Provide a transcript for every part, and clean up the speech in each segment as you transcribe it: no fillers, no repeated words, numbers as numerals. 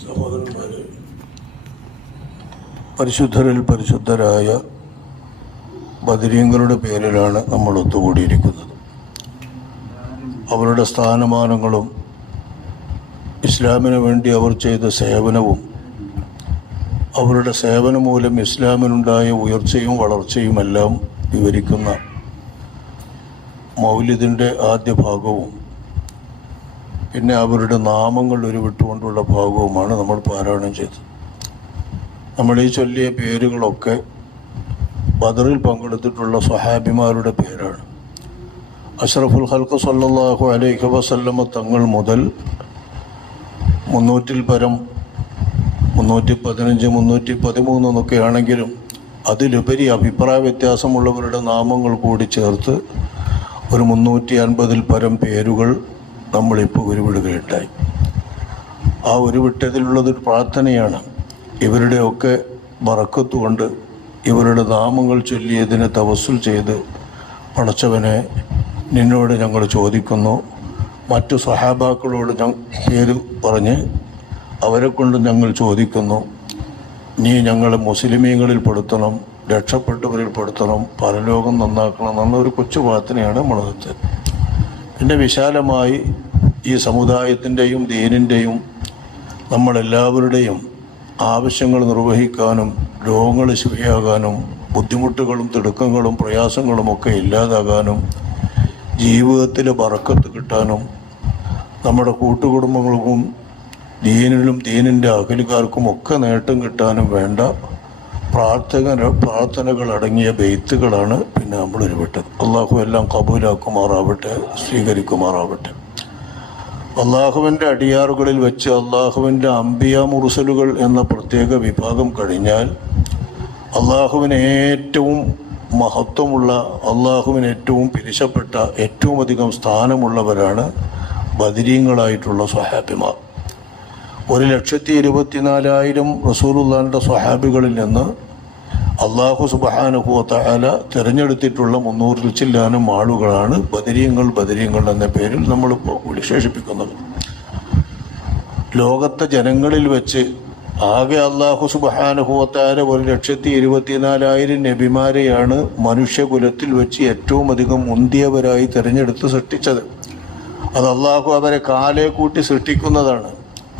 സഹോദരന്മാരെ, പരിശുദ്ധരിൽ പരിശുദ്ധരായ ബദരീങ്ങളുടെ പേരിലാണ് നമ്മൾ ഒത്തുകൂടിയിരിക്കുന്നത്. അവരുടെ സ്ഥാനമാനങ്ങളും ഇസ്ലാമിന് വേണ്ടി അവർ ചെയ്ത സേവനവും അവരുടെ സേവനം മൂലം ഇസ്ലാമിനുണ്ടായ ഉയർച്ചയും വളർച്ചയുമെല്ലാം വിവരിക്കുന്ന മൗലിദിൻ്റെ ആദ്യ ഭാഗവും പിന്നെ അവരുടെ നാമങ്ങൾ ഉരുവിട്ടുകൊണ്ടുള്ള ഭാഗവുമാണ് നമ്മൾ പാരായണം ചെയ്തത്. നമ്മൾ ഈ ചൊല്ലിയ പേരുകളൊക്കെ ബദറിൽ പങ്കെടുത്തിട്ടുള്ള സ്വഹാബിമാരുടെ പേരാണ്. അഷ്റഫുൽ ഖൽഖ് സല്ലല്ലാഹു അലൈഹി വസല്ലമ തങ്ങൾ മുതൽ 300-ൽ പരം 315, 313 എന്നൊക്കെ ആണെങ്കിലും അതിലുപരി അഭിപ്രായ വ്യത്യാസമുള്ളവരുടെ നാമങ്ങൾ കൂടി ചേർത്ത് ഒരു 350-ൽ പരം പേരുകൾ നമ്മളിപ്പോൾ ഉരുവിടുകയുണ്ടായി. ആ ഉരുവിട്ടതിലുള്ളതൊരു പ്രാർത്ഥനയാണ്. ഇവരുടെയൊക്കെ ബറക്കത്ത് കൊണ്ട് ഇവരുടെ നാമങ്ങൾ ചൊല്ലിയതിനെ തവസ്സുൽ ചെയ്ത്, പടച്ചവനെ നിന്നോട് ഞങ്ങൾ ചോദിക്കുന്നു, മറ്റു സഹാബാക്കളോട് പേര് പറഞ്ഞ് അവരെ കൊണ്ട് ഞങ്ങൾ ചോദിക്കുന്നു, നീ ഞങ്ങളെ മുസ്ലിമീങ്ങളിൽ പെടുത്തണം, രക്ഷപ്പെട്ടവരിൽ പെടുത്തണം, പരലോകം നന്നാക്കണം എന്നൊരു കൊച്ചു പ്രാർത്ഥനയാണ് മണത്ത്. പിന്നെ വിശാലമായി ഈ സമുദായത്തിൻ്റെയും ദീനിൻ്റെയും നമ്മളെല്ലാവരുടെയും ആവശ്യങ്ങൾ നിർവഹിക്കാനും രോഗങ്ങൾ ശരിയാകാനും ബുദ്ധിമുട്ടുകളും തിടുക്കങ്ങളും പ്രയാസങ്ങളുമൊക്കെ ഇല്ലാതാകാനും ജീവിതത്തിൽ ബറക്കത്ത് കിട്ടാനും നമ്മുടെ കൂട്ടുകുടുംബങ്ങൾക്കും ദീനിലും ദീനിൻ്റെ അഖിലുകാർക്കുമൊക്കെ നേട്ടം കിട്ടാനും വേണ്ട പ്രാർത്ഥനകൾ അടങ്ങിയ ബെയ്ത്തുകളാണ് പിന്നെ നമ്മൾ ഉരുവിട്ടത്. അള്ളാഹു എല്ലാം കബൂലാക്കുമാറാവട്ടെ, സ്വീകരിക്കുമാറാവട്ടെ. അള്ളാഹുവിൻ്റെ അടിയാറുകളിൽ വെച്ച് അള്ളാഹുവിൻ്റെ അംബിയ മുർസലുകൾ എന്ന പ്രത്യേക വിഭാഗം കഴിഞ്ഞാൽ അള്ളാഹുവിന് ഏറ്റവും മഹത്വമുള്ള, അള്ളാഹുവിന് ഏറ്റവും പിരിശപ്പെട്ട, ഏറ്റവും അധികം സ്ഥാനമുള്ളവരാണ് ബദരീങ്ങളായിട്ടുള്ള സ്വഹാബിമാർ. 1,24,000 റസൂലുള്ളാഹിന്റെ സ്വഹാബികളിൽ നിന്ന് അള്ളാഹു സുബ്ഹാനഹു വ തആല തിരഞ്ഞെടുത്തിട്ടുള്ള 300-ൽ ചില്ലാനും ആളുകളാണ് ബദരീങ്ങൾ എന്ന പേരിൽ നമ്മളിപ്പോൾ വിശേഷിപ്പിക്കുന്നത്. ലോകത്തെ ജനങ്ങളിൽ വെച്ച് ആകെ അള്ളാഹു സുബ്ഹാനഹു വ തആല 1,24,000 നബിമാരെയാണ് മനുഷ്യകുലത്തിൽ വെച്ച് ഏറ്റവും അധികം മുന്തിയവരായി തിരഞ്ഞെടുത്ത് സൃഷ്ടിച്ചത്. അത് അള്ളാഹു അവരെ കാലേ കൂട്ടി സൃഷ്ടിക്കുന്നതാണ്,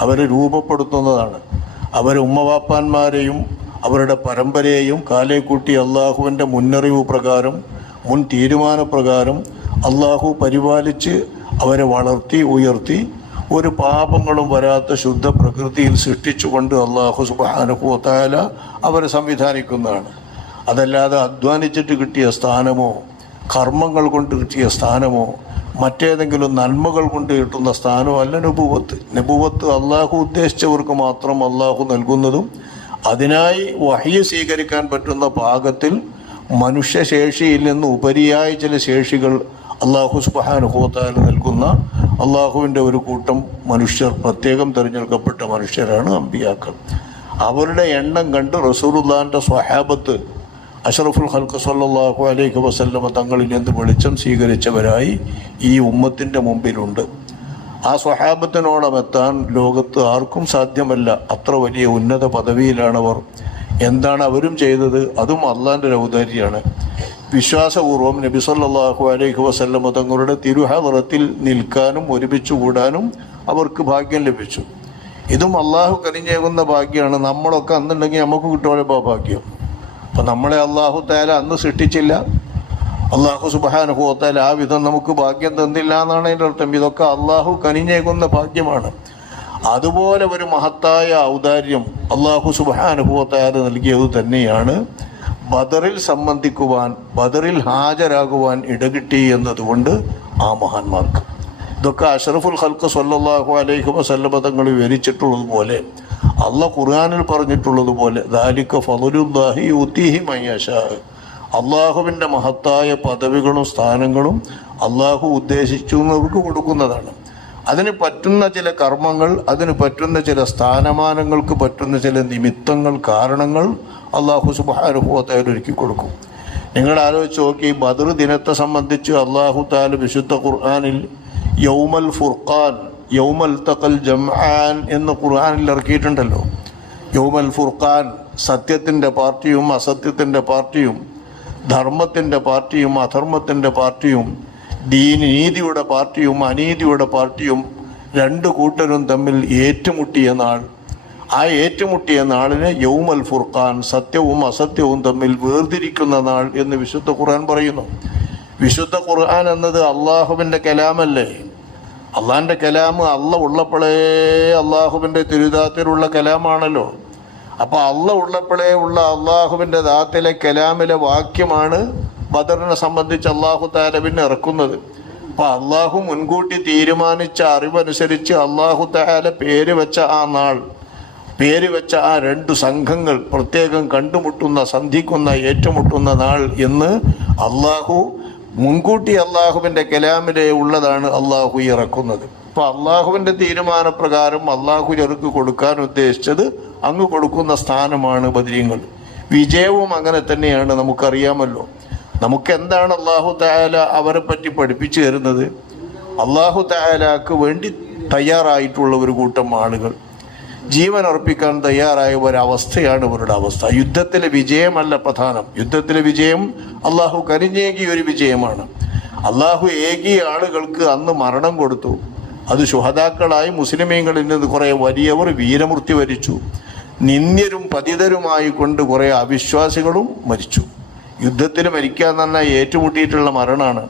അവരെ രൂപപ്പെടുത്തുന്നതാണ്. അവരെ ഉമ്മവാപ്പാന്മാരെയും അവരുടെ പരമ്പരയെയും കാലേ കൂട്ടി അള്ളാഹുവിൻ്റെ മുന്നറിവ് പ്രകാരം, മുൻ തീരുമാനപ്രകാരം അള്ളാഹു പരിപാലിച്ച് അവരെ വളർത്തി ഉയർത്തി ഒരു പാപങ്ങളും വരാത്ത ശുദ്ധ പ്രകൃതിയിൽ സൃഷ്ടിച്ചുകൊണ്ട് അള്ളാഹു സുബ്ഹാനഹു വ തആല അവരെ സംവിധാനിക്കുന്നതാണ്. അതല്ലാതെ അധ്വാനിച്ചിട്ട് കിട്ടിയ സ്ഥാനമോ കർമ്മങ്ങൾ കൊണ്ട് കിട്ടിയ സ്ഥാനമോ മറ്റേതെങ്കിലും നന്മകൾ കൊണ്ട് കിട്ടുന്ന സ്ഥാനമോ അല്ല നബുവത്ത്. നബുവത്ത് അള്ളാഹു ഉദ്ദേശിച്ചവർക്ക് മാത്രം അള്ളാഹു നൽകുന്നതും അതിനായി വഹ്യ് സ്വീകരിക്കാൻ പറ്റുന്ന പാകത്തിൽ മനുഷ്യശേഷിയിൽ നിന്ന് ഉപരിയായ ചില ശേഷികൾ അള്ളാഹു സുബ്ഹാനഹു വ തആല നൽകുന്ന അള്ളാഹുവിൻ്റെ ഒരു കൂട്ടം മനുഷ്യർ, പ്രത്യേകം തിരഞ്ഞെടുക്കപ്പെട്ട മനുഷ്യരാണ് അമ്പിയാക്കൾ. അവരുടെ എണ്ണം കണ്ട് റസൂലുള്ളാഹിന്റെ സ്വഹാബത്ത് അഷ്റഫുൽ ഖൽഖ് സല്ലല്ലാഹു അലൈഹി വസല്ലമ തങ്ങളിൽ നിന്ന് വെളിച്ചം സ്വീകരിച്ചവരായി ഈ ഉമ്മത്തിൻ്റെ മുമ്പിലുണ്ട്. ആ സ്വഹാബത്തിനോടമെത്താൻ ലോകത്ത് ആർക്കും സാധ്യമല്ല. അത്ര വലിയ ഉന്നത പദവിയിലാണവർ. എന്താണ് അവരും ചെയ്തത്? അതും അള്ളാഹിൻ്റെ ഔദാര്യമാണ്. വിശ്വാസപൂർവ്വം നബി സല്ലല്ലാഹു അലൈഹി വസല്ലമ തങ്ങളുടെ തിരുഹളറത്തിൽ നിൽക്കാനും ഒരുമിച്ച് കൂടാനും അവർക്ക് ഭാഗ്യം ലഭിച്ചു. ഇതും അള്ളാഹു കനിഞ്ഞേകുന്ന ഭാഗ്യമാണ്. നമ്മളൊക്കെ അന്നുണ്ടെങ്കിൽ നമുക്ക് കിട്ടുമല്ലോ ഭാഗ്യം. അപ്പം നമ്മളെ അള്ളാഹു തആല അന്ന് സൃഷ്ടിച്ചില്ല. അള്ളാഹു സുബ്ഹാനഹു വ തആല ആ വിധം നമുക്ക് ഭാഗ്യം തന്നില്ല എന്നാണ് അതിൻ്റെ അർത്ഥം. ഇതൊക്കെ അള്ളാഹു കനിഞ്ഞേകുന്ന ഭാഗ്യമാണ്. അതുപോലെ ഒരു മഹത്തായ ഔദാര്യം അള്ളാഹു സുബ്ഹാനഹു വ തആല നൽകിയത് തന്നെയാണ് ബദറിൽ സംബന്ധിക്കുവാൻ, ബദറിൽ ഹാജരാകുവാൻ ഇടകിട്ടി എന്നതുകൊണ്ട് ആ മഹാന്മാർക്ക്. ഇതൊക്കെ അഷ്റഫുൽ ഖൽഖ് സല്ലല്ലാഹു അലൈഹി വസല്ലമ തങ്ങൾ വിവരിച്ചിട്ടുള്ളതുപോലെ, അള്ളാഹ് ഖുർആനിൽ പറഞ്ഞിട്ടുള്ളതുപോലെ, ദാലിക ഫളലുല്ലാഹി യുതീഹി മൻ യശാ, അള്ളാഹുവിൻ്റെ മഹത്തായ പദവികളും സ്ഥാനങ്ങളും അള്ളാഹു ഉദ്ദേശിക്കുന്നവർക്ക് കൊടുക്കുന്നതാണ്. അതിന് പറ്റുന്ന ചില കർമ്മങ്ങൾ, അതിന് പറ്റുന്ന ചില സ്ഥാനമാനങ്ങൾക്ക് പറ്റുന്ന ചില നിമിത്തങ്ങൾ, കാരണങ്ങൾ അള്ളാഹു സുബ്ഹാനഹു വ തആല ഒരുക്കി കൊടുക്കും. നിങ്ങൾ ആലോചിച്ച് നോക്കി, ബദർ ദിനത്തെ സംബന്ധിച്ച് അള്ളാഹു തആല വിശുദ്ധ ഖുർആനിൽ യൗമൽ ഫുർഖാൻ, യൗമൽ തഖൽ ജംആൻ എന്ന് ഖുർആനിൽ ഇറക്കിയിട്ടുണ്ടല്ലോ. യൗമൽ ഫുർഖാൻ, സത്യത്തിൻ്റെ പാർട്ടിയും അസത്യത്തിൻ്റെ പാർട്ടിയും, ധർമ്മത്തിൻ്റെ പാർട്ടിയും അധർമ്മത്തിൻ്റെ പാർട്ടിയും, നീതിയുടെ പാർട്ടിയും അനീതിയുടെ പാർട്ടിയും രണ്ട് കൂട്ടരും തമ്മിൽ ഏറ്റുമുട്ടിയ നാൾ. ആ ഏറ്റുമുട്ടിയ നാളിനെ യൗമൽ ഫുർഖാൻ, സത്യവും അസത്യവും തമ്മിൽ വേർതിരിക്കുന്ന നാൾ എന്ന് വിശുദ്ധ ഖുർആൻ പറയുന്നു. വിശുദ്ധ ഖുർആൻ എന്നത് അള്ളാഹുവിൻ്റെ കലാമല്ലേ? അള്ളാഹിൻ്റെ കലാമ് അള്ള ഉള്ളപ്പോഴേ അള്ളാഹുവിൻ്റെ തിരുദാത്തിലുള്ള കലാമാണല്ലോ. അപ്പോൾ അള്ള ഉള്ളപ്പോഴേ ഉള്ള അള്ളാഹുവിൻ്റെ ദാത്തിലെ കലാമിലെ വാക്യമാണ് ബദറിനെ സംബന്ധിച്ച് അള്ളാഹു തആല പിന്നെ ഇറക്കുന്നത്. അപ്പോൾ അള്ളാഹു മുൻകൂട്ടി തീരുമാനിച്ച അറിവനുസരിച്ച് അള്ളാഹു തആല പേര് വെച്ച ആ നാൾ, പേര് വെച്ച ആ രണ്ട് സംഘങ്ങൾ പ്രത്യേകം കണ്ടുമുട്ടുന്ന, സന്ധിക്കുന്ന, ഏറ്റുമുട്ടുന്ന നാൾ എന്ന് അള്ളാഹു മുൻകൂട്ടി അള്ളാഹുവിൻ്റെ കലാമിലെ ഉള്ളതാണ് അള്ളാഹു ഇറക്കുന്നത്. അപ്പോൾ അള്ളാഹുവിൻ്റെ തീരുമാനപ്രകാരം അള്ളാഹു ചെറുക്ക് കൊടുക്കാൻ ഉദ്ദേശിച്ചത് അങ്ങ് കൊടുക്കുന്ന സ്ഥാനമാണ് ബദരീങ്ങൾ. വിജയവും അങ്ങനെ തന്നെയാണ്, നമുക്കറിയാമല്ലോ. നമുക്കെന്താണ് അള്ളാഹു തആല അവരെ പറ്റി പഠിപ്പിച്ചു തരുന്നത്? അള്ളാഹു തആലക്ക് വേണ്ടി തയ്യാറായിട്ടുള്ള ഒരു കൂട്ടം ആളുകൾ, ജീവൻ അർപ്പിക്കാൻ തയ്യാറായ ഒരവസ്ഥയാണ് ഇവരുടെ അവസ്ഥ. യുദ്ധത്തിലെ വിജയമല്ല പ്രധാനം. യുദ്ധത്തിലെ വിജയം അള്ളാഹു കനിഞ്ഞേകിയ ഒരു വിജയമാണ്. അള്ളാഹു ഏകിയ ആളുകൾക്ക് അന്ന് മരണം കൊടുത്തു. അത് ശുഹദാക്കളായി മുസ്ലിമീങ്ങളിൽ നിന്ന് കുറേ വലിയവർ വീരമൃത്യു വരിച്ചു. നിന്ദ്യരും പതിതരുമായി കൊണ്ട് കുറേ അവിശ്വാസികളും മരിച്ചു. യുദ്ധത്തിൽ മരിക്കുക എന്ന് പറഞ്ഞാൽ ഏറ്റുമുട്ടിയിട്ടുള്ള മരണമാണ്.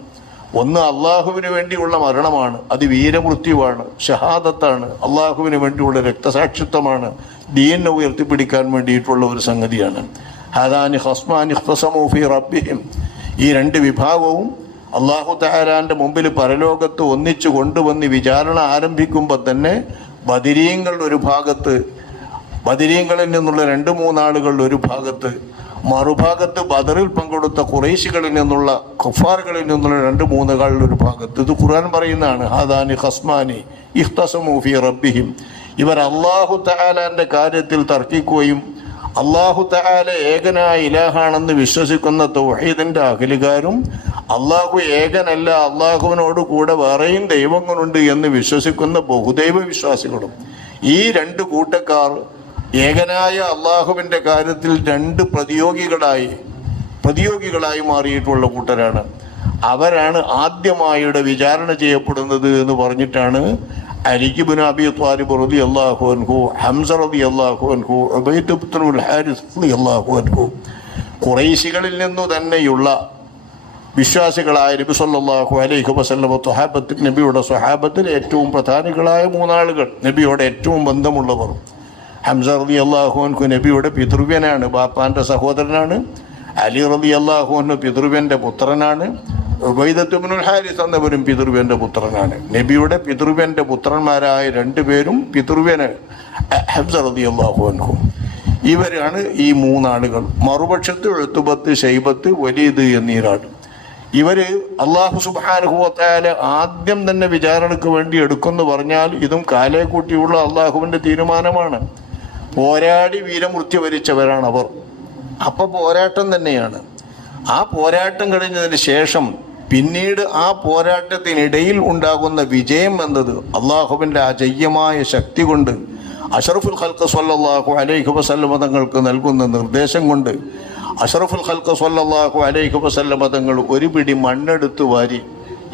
ഒന്ന് അള്ളാഹുവിന് വേണ്ടിയുള്ള മരണമാണ്, അത് വീരമൃത്യുവാണ്, ഷഹാദത്താണ്, അള്ളാഹുവിന് വേണ്ടിയുള്ള രക്തസാക്ഷിത്വമാണ്, ദീനിനെ ഉയർത്തിപ്പിടിക്കാൻ വേണ്ടിയിട്ടുള്ള ഒരു സംഗതിയാണ്. ഹാദാനി ഖസ്മാനി ഇഖ്തസമൂ ഫീ റബ്ബിഹിം, ഈ രണ്ട് വിഭാഗവും അള്ളാഹു തആലാന്റെ മുമ്പിൽ പരലോകത്ത് ഒന്നിച്ചു കൊണ്ടുവന്ന് വിചാരണ ആരംഭിക്കുമ്പോൾ തന്നെ ബദരീങ്ങൾ ഒരു ഭാഗത്ത്, ബദരീങ്ങളിൽ നിന്നുള്ള 2-3 ആളുകൾ ഒരു ഭാഗത്ത്, മറുഭാഗത്ത് ബദറിൽ പങ്കെടുത്ത ഖുറൈശികളിൽ നിന്നുള്ള കുഫാറുകളിൽ നിന്നുള്ള 2-3 ആളുകൾ ഒരു ഭാഗത്ത്. ഇത് ഖുർആൻ പറയുന്നതാണ്. ഹാദാനി ഖസ്മാനി ഇഖ്തസമൂ ഫീ റബ്ബിഹിം, ഇവർ അള്ളാഹു തആലാന്റെ കാര്യത്തിൽ തർക്കിക്കുകയും അള്ളാഹു തആല ഏകനായ ഇലാഹാണെന്ന് വിശ്വസിക്കുന്ന തൗഹീദിന്റെ അഖിലുകാരും അള്ളാഹു ഏകനല്ല, അള്ളാഹുവിനോട് കൂടെ വേറെയും ദൈവങ്ങളുണ്ട് എന്ന് വിശ്വസിക്കുന്ന ബഹുദൈവ വിശ്വാസികളും, ഈ 2 കൂട്ടക്കാർ ഏകനായ അള്ളാഹുവിൻ്റെ കാര്യത്തിൽ 2 പ്രതിയോഗികളായി മാറിയിട്ടുള്ള കൂട്ടരാണ്. അവരാണ് ആദ്യമായിട്ട് വിചാരണ ചെയ്യപ്പെടുന്നത് എന്ന് പറഞ്ഞിട്ടാണ് അലി ഇബ്നു അബീ ത്വാലിബ് റളിയല്ലാഹു അൻഹു, ഹംസ റളിയല്ലാഹു അൻഹു, ഉബൈദ് ഇബ്നുൽ ഹാരിസ് റളിയല്ലാഹു അൻഹു, ഖുറൈശികളിൽ നിന്നു തന്നെയുള്ള വിശ്വാസികളായ നബി സല്ലല്ലാഹു അലൈഹി വസല്ലം സ്വഹാബത്ത്, നബിയുടെ സ്വഹാബത്തിൽ ഏറ്റവും പ്രധാനികളായ 3 ആളുകൾ, നബിയോട് ഏറ്റവും ബന്ധമുള്ളവർ. ഹംസ റളിയല്ലാഹു അൻഹു നബിയുടെ പിതൃവ്യനാണ്, ബാപ്പാൻ്റെ സഹോദരനാണ്. അലി റളിയല്ലാഹു അൻഹു പിതൃവ്യൻ്റെ പുത്രനാണ്. ഉബൈദത്ത് ഇബ്നുൽ ഹാരിസ് എന്നവരും പിതൃവ്യൻ്റെ പുത്രനാണ്. നബിയുടെ പിതൃവ്യൻ്റെ പുത്രന്മാരായ 2 പേരും പിതൃവ്യന് ഹംസ റളിയല്ലാഹു അൻഹു. ഇവരാണ് ഈ 3 ആളുകൾ. മറുപക്ഷത്ത് ഉത്ബത്ത്, ശൈബത്ത്, വലീദ് എന്നീരാണ്. ഇവര് അള്ളാഹു സുബ്ഹാനഹു വ തആല ആദ്യം തന്നെ വിചാരണയ്ക്ക് വേണ്ടി എടുക്കുമെന്ന് പറഞ്ഞാൽ ഇതും കാലേ കൂട്ടിയുള്ള അള്ളാഹുവിൻ്റെ തീരുമാനമാണ്. പോരാടി വീരമൃത്യു വരിച്ചവരാണ് അവർ. അപ്പോൾ പോരാട്ടം തന്നെയാണ്. ആ പോരാട്ടം കഴിഞ്ഞതിന് ശേഷം പിന്നീട് ആ പോരാട്ടത്തിനിടയിൽ ഉണ്ടാകുന്ന വിജയം എന്നത് അള്ളാഹുവിൻ്റെ അജയ്യമായ ശക്തി കൊണ്ട്, അഷ്റഫുൽ ഖൽഖ് സ്വല്ലല്ലാഹു അലൈഹി വസല്ലം തങ്ങൾക്ക് നൽകുന്ന നിർദ്ദേശം കൊണ്ട്, അഷ്റഫുൽ ഖൽഖ് സ്വല്ലല്ലാഹു അലൈഹി വസല്ലം തങ്ങൾ ഒരു പിടി മണ്ണെടുത്ത് വാരി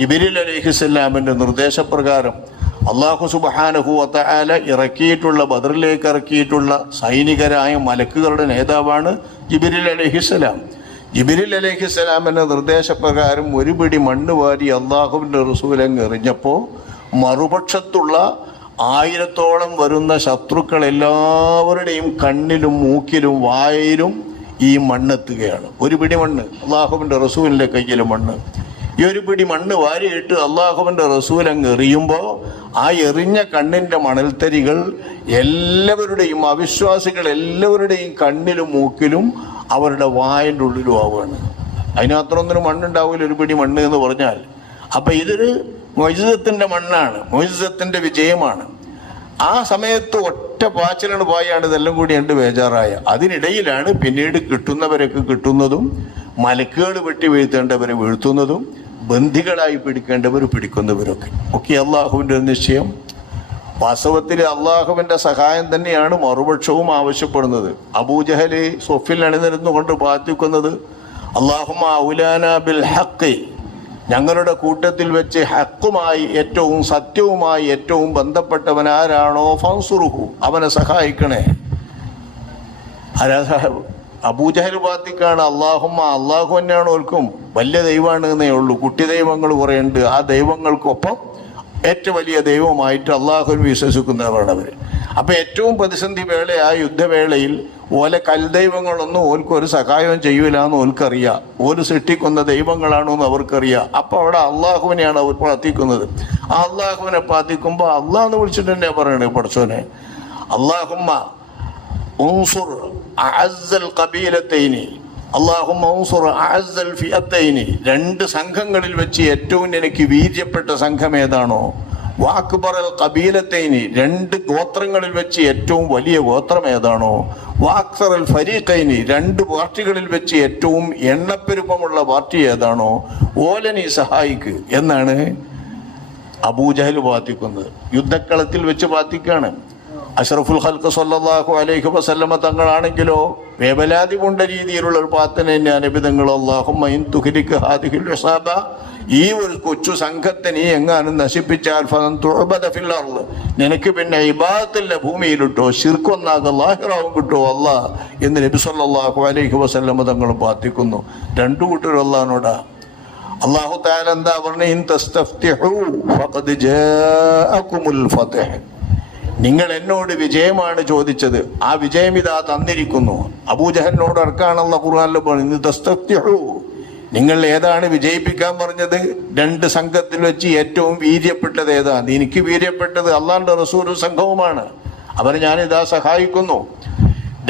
ജിബ്രീൽ അലൈഹിസ്സലാമിൻ്റെ നിർദ്ദേശപ്രകാരം അള്ളാഹു സുബ്ഹാനഹു വ തആല ഇറക്കിയിട്ടുള്ള, ബദറിലേക്ക് ഇറക്കിയിട്ടുള്ള സൈനികരായ മലക്കുകളുടെ നേതാവാണ് ജിബ്രീൽ അലൈഹിസ്സലാം. ജിബ്രീൽ അലൈഹിസ്സലാമിൻ്റെ നിർദ്ദേശപ്രകാരം ഒരു പിടി മണ്ണ് വാരി അള്ളാഹുവിൻ്റെ റസൂലങ്ങ് എറിഞ്ഞപ്പോൾ മറുപക്ഷത്തുള്ള 1000-ഓളം വരുന്ന ശത്രുക്കൾ എല്ലാവരുടെയും കണ്ണിലും മൂക്കിലും വായയിലും ഈ മണ്ണെത്തുകയാണ്. ഒരു പിടി മണ്ണ്, അള്ളാഹുവിൻ്റെ റസൂലിൻ്റെ കയ്യിലെ മണ്ണ്. ഈ ഒരു പിടി മണ്ണ് വാരിയിട്ട് അള്ളാഹുവിൻ്റെ റസൂൽ അങ്ങ് എറിയുമ്പോൾ ആ എറിഞ്ഞ കണ്ണിൻ്റെ മണൽത്തരികൾ എല്ലാവരുടെയും, അവിശ്വാസികൾ എല്ലാവരുടെയും കണ്ണിലും മൂക്കിലും അവരുടെ വായൻ്റെ ഉള്ളിലും ആവുകയാണ്. അതിനത്രയൊന്നും മണ്ണുണ്ടാവില്ല ഒരു പിടി മണ്ണ് എന്ന് പറഞ്ഞാൽ. അപ്പം ഇതൊരു മുഅ്ജിസത്തിൻ്റെ മണ്ണാണ്, മുഅ്ജിസത്തിൻ്റെ വിജയമാണ്. ആ സമയത്ത് ഒറ്റ പാച്ചിലാണ് പോയാണ് ഇതെല്ലാം കൂടി ഉണ്ട് ബേജാറായ. അതിനിടയിലാണ് പിന്നീട് കിട്ടുന്നവരൊക്കെ കിട്ടുന്നതും, മലക്കുകൾ വെട്ടി വീഴ്ത്തേണ്ടവരെ വീഴ്ത്തുന്നതും, ബന്ധികളായി പിടിക്കേണ്ടവർ പിടിക്കുന്നവരൊക്കെ ഒക്കെ അള്ളാഹുവിൻ്റെ നിശ്ചയം. വാസ്തവത്തിൽ അള്ളാഹുവിൻ്റെ സഹായം തന്നെയാണ് മറുപക്ഷവും ആവശ്യപ്പെടുന്നത്. അബൂജഹല് സ്വഫിൽ അണിനിരുന്നുകൊണ്ട് പ്രാർത്ഥിക്കുന്നത് അല്ലാഹുമ്മ ഔലാന ബിൽ ഹഖ്, ഞങ്ങളുടെ കൂട്ടത്തിൽ വെച്ച് ഹക്കുമായി ഏറ്റവും സത്യവുമായി ഏറ്റവും ബന്ധപ്പെട്ടവൻ ആരാണോ ഫൻസുറുഹു, അവനെ സഹായിക്കണേ. അബൂജഹൽ പ്രാർത്ഥിക്കാണ് അല്ലാഹുമ്മ, അള്ളാഹു തന്നെയാണ് ഓർക്കും വലിയ ദൈവമാണ് എന്നേ ഉള്ളൂ. കുട്ടി ദൈവങ്ങൾ കുറേ ഉണ്ട്. ആ ദൈവങ്ങൾക്കൊപ്പം ഏറ്റവും വലിയ ദൈവമായിട്ട് അള്ളാഹുവിൽ വിശ്വസിക്കുന്നവരാണ് അവർ. അപ്പം ഏറ്റവും പ്രതിസന്ധി വേള, ആ യുദ്ധവേളയിൽ ഓലെ കൽദൈവങ്ങളൊന്നും ഓൽക്കൊരു സഹായം ചെയ്യൂല എന്ന് ഓൽക്കറിയാം. ഓല് സൃഷ്ടിക്കുന്ന ദൈവങ്ങളാണോ എന്ന് അവർക്കറിയാം. അപ്പം അവിടെ അള്ളാഹുവിനെയാണ് അവർ പ്രാർത്ഥിക്കുന്നത്. ആ അള്ളാഹുവിനെ പ്രാർത്ഥിക്കുമ്പോൾ അള്ളാഹെന്ന് വിളിച്ചിട്ട് തന്നെ പറയണേ, പഠിച്ചോനെ അല്ലാഹുമ്മ ഉൻസുർ അഅസ്സൽ ഖബീലത്തൈനി, അല്ലാഹുമ്മ ഉൻസുർ അഅസ്സൽ ഫിഅത്തൈനി, രണ്ട് സംഘങ്ങളിൽ വെച്ച് ഏറ്റവും എനിക്ക് വീര്യപ്പെട്ട സംഘം ഏതാണോ, വാക്ബറൽ ഖബീലത്തൈനി, രണ്ട് ഗോത്രങ്ങളിൽ വെച്ച് ഏറ്റവും വലിയ ഗോത്രം ഏതാണോ, വാക്സറൽ ഫരീഖൈനി, രണ്ട് പാർട്ടികളിൽ വെച്ച് ഏറ്റവും എണ്ണപ്പെരുപ്പമുള്ള പാർട്ടി ഏതാണോ, ഓലനി സഹായിക്ക് എന്നാണ് അബൂജഹൽ പ്രാർത്ഥിക്കുന്നത്. യുദ്ധക്കളത്തിൽ വെച്ച് പ്രാർത്ഥിക്കുകയാണ്. അഷ്റഫുൽ ഖൽഖ് സല്ലല്ലാഹു അലൈഹി വസല്ലമ തങ്ങളാണെങ്കിലോ വേവലാതി കൊണ്ട രീതിയിലുള്ള ഒരു പ്രാർത്ഥന തന്നെയാണ് നബിതങ്ങൾ. അല്ലാഹുമ്മ ഇൻ തുഹ്ലിക ഹാദിഹിൽ ഇസാബ, ഈ ഒരു കൊച്ചു സംഘത്തെ നീ എങ്ങാനും നശിപ്പിച്ചാൽ ഫലൻ തുഅബദ ഫിൽ അർള്, നിനക്ക് പിന്നെ ഇബാദത്തില്ല ഭൂമിയിലിട്ടോ, ശിർക്കൊന്നാകെ ലാഹിറാവും കിട്ടോ അല്ലാ എന്ന് നബി സല്ലല്ലാഹു അലൈഹി വസല്ലമ തങ്ങൾ പ്രാർത്ഥിക്കുന്നു. രണ്ടു കൂട്ടരും അല്ലാഹുവിനോടാ. അല്ലാഹു തആല എന്താ പറഞ്ഞത്, ഇൻ തസ്തഫ്തിഹു ഫഖദ് ജാഅകുമുൽ ഫത്ഹ്, നിങ്ങൾ എന്നോട് വിജയമാണ് ചോദിച്ചത്, ആ വിജയം ഇതാ തന്നിരിക്കുന്നു. അബൂജഹലിനോട് അർക്കാണുള്ള ഖുർആനിൽ പറയുന്നത് തസ്തഫ്തിഹു, നിങ്ങൾ ഏതാണ് വിജയിപ്പിക്കാൻ പറഞ്ഞത്? രണ്ട് സംഘത്തിൽ വെച്ച് ഏറ്റവും വീര്യപ്പെട്ടത് ഏതാണ്? എനിക്ക് വീര്യപ്പെട്ടത് അള്ളാന്റെ റസൂലും സംഘവുമാണ്. അവരെ ഞാനിതാ സഹായിക്കുന്നു.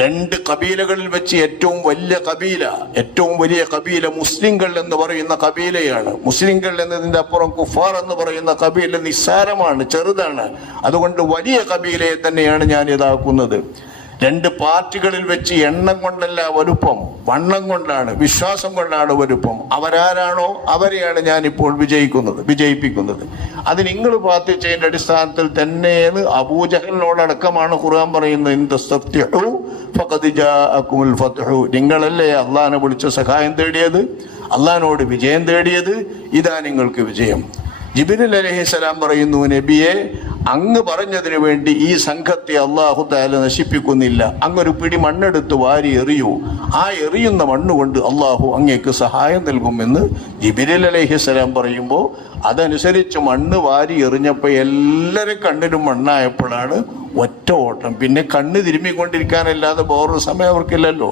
രണ്ട് കബീലകളിൽ വെച്ച് ഏറ്റവും വലിയ കബീല, ഏറ്റവും വലിയ കബീല മുസ്ലിങ്ങൾ എന്ന് പറയുന്ന കബീലയാണ്. മുസ്ലിങ്ങൾ എന്നതിൻ്റെ അപ്പുറം കുഫാർ എന്ന് പറയുന്ന കബീല നിസ്സാരമാണ്, ചെറുതാണ്. അതുകൊണ്ട് വലിയ കബീലയെ തന്നെയാണ് ഞാൻ ഇതാക്കുന്നത്. രണ്ട് പാർട്ടികളിൽ വെച്ച് എണ്ണം കൊണ്ടല്ല വലുപ്പം, വണ്ണം കൊണ്ടാണ്, വിശ്വാസം കൊണ്ടാണ് വലുപ്പം. അവരാരാണോ അവരെയാണ് ഞാനിപ്പോൾ വിജയിപ്പിക്കുന്നത്. അത് നിങ്ങൾ പ്രാർത്ഥിച്ചതിൻ്റെ അടിസ്ഥാനത്തിൽ തന്നെയാണ് അബൂജഹലിനോടക്കമാണ് ഖുർആൻ പറയുന്നത്, നിങ്ങളല്ലേ അള്ളാഹിനെ വിളിച്ച് സഹായം തേടിയത്, അള്ളാഹിനോട് വിജയം തേടിയത്, ഇതാ നിങ്ങൾക്ക് വിജയം. ജിബ്രീൽ അലൈഹിസ്സലാം പറയുന്നു, നബിയെ അങ്ങ് പറഞ്ഞതിന് വേണ്ടി ഈ സംഘത്തെ അല്ലാഹു തആല നശിപ്പിക്കുന്നില്ല. അങ്ങൊരു പിടി മണ്ണെടുത്ത് വാരി എറിയൂ, ആ എറിയുന്ന മണ്ണുകൊണ്ട് അല്ലാഹു അങ്ങേക്ക് സഹായം നൽകുമെന്ന് ജിബ്രീൽ അലൈഹിസ്സലാം പറയുമ്പോൾ അതനുസരിച്ച് മണ്ണ് വാരി എറിഞ്ഞപ്പോൾ എല്ലാവരും കണ്ണിനും മണ്ണായപ്പോഴാണ് ഒറ്റ ഓട്ടം. പിന്നെ കണ്ണ് തിരുമ്മിക്കൊണ്ടിരിക്കാനല്ലാതെ വേറൊരു സമയം അവർക്കില്ലല്ലോ.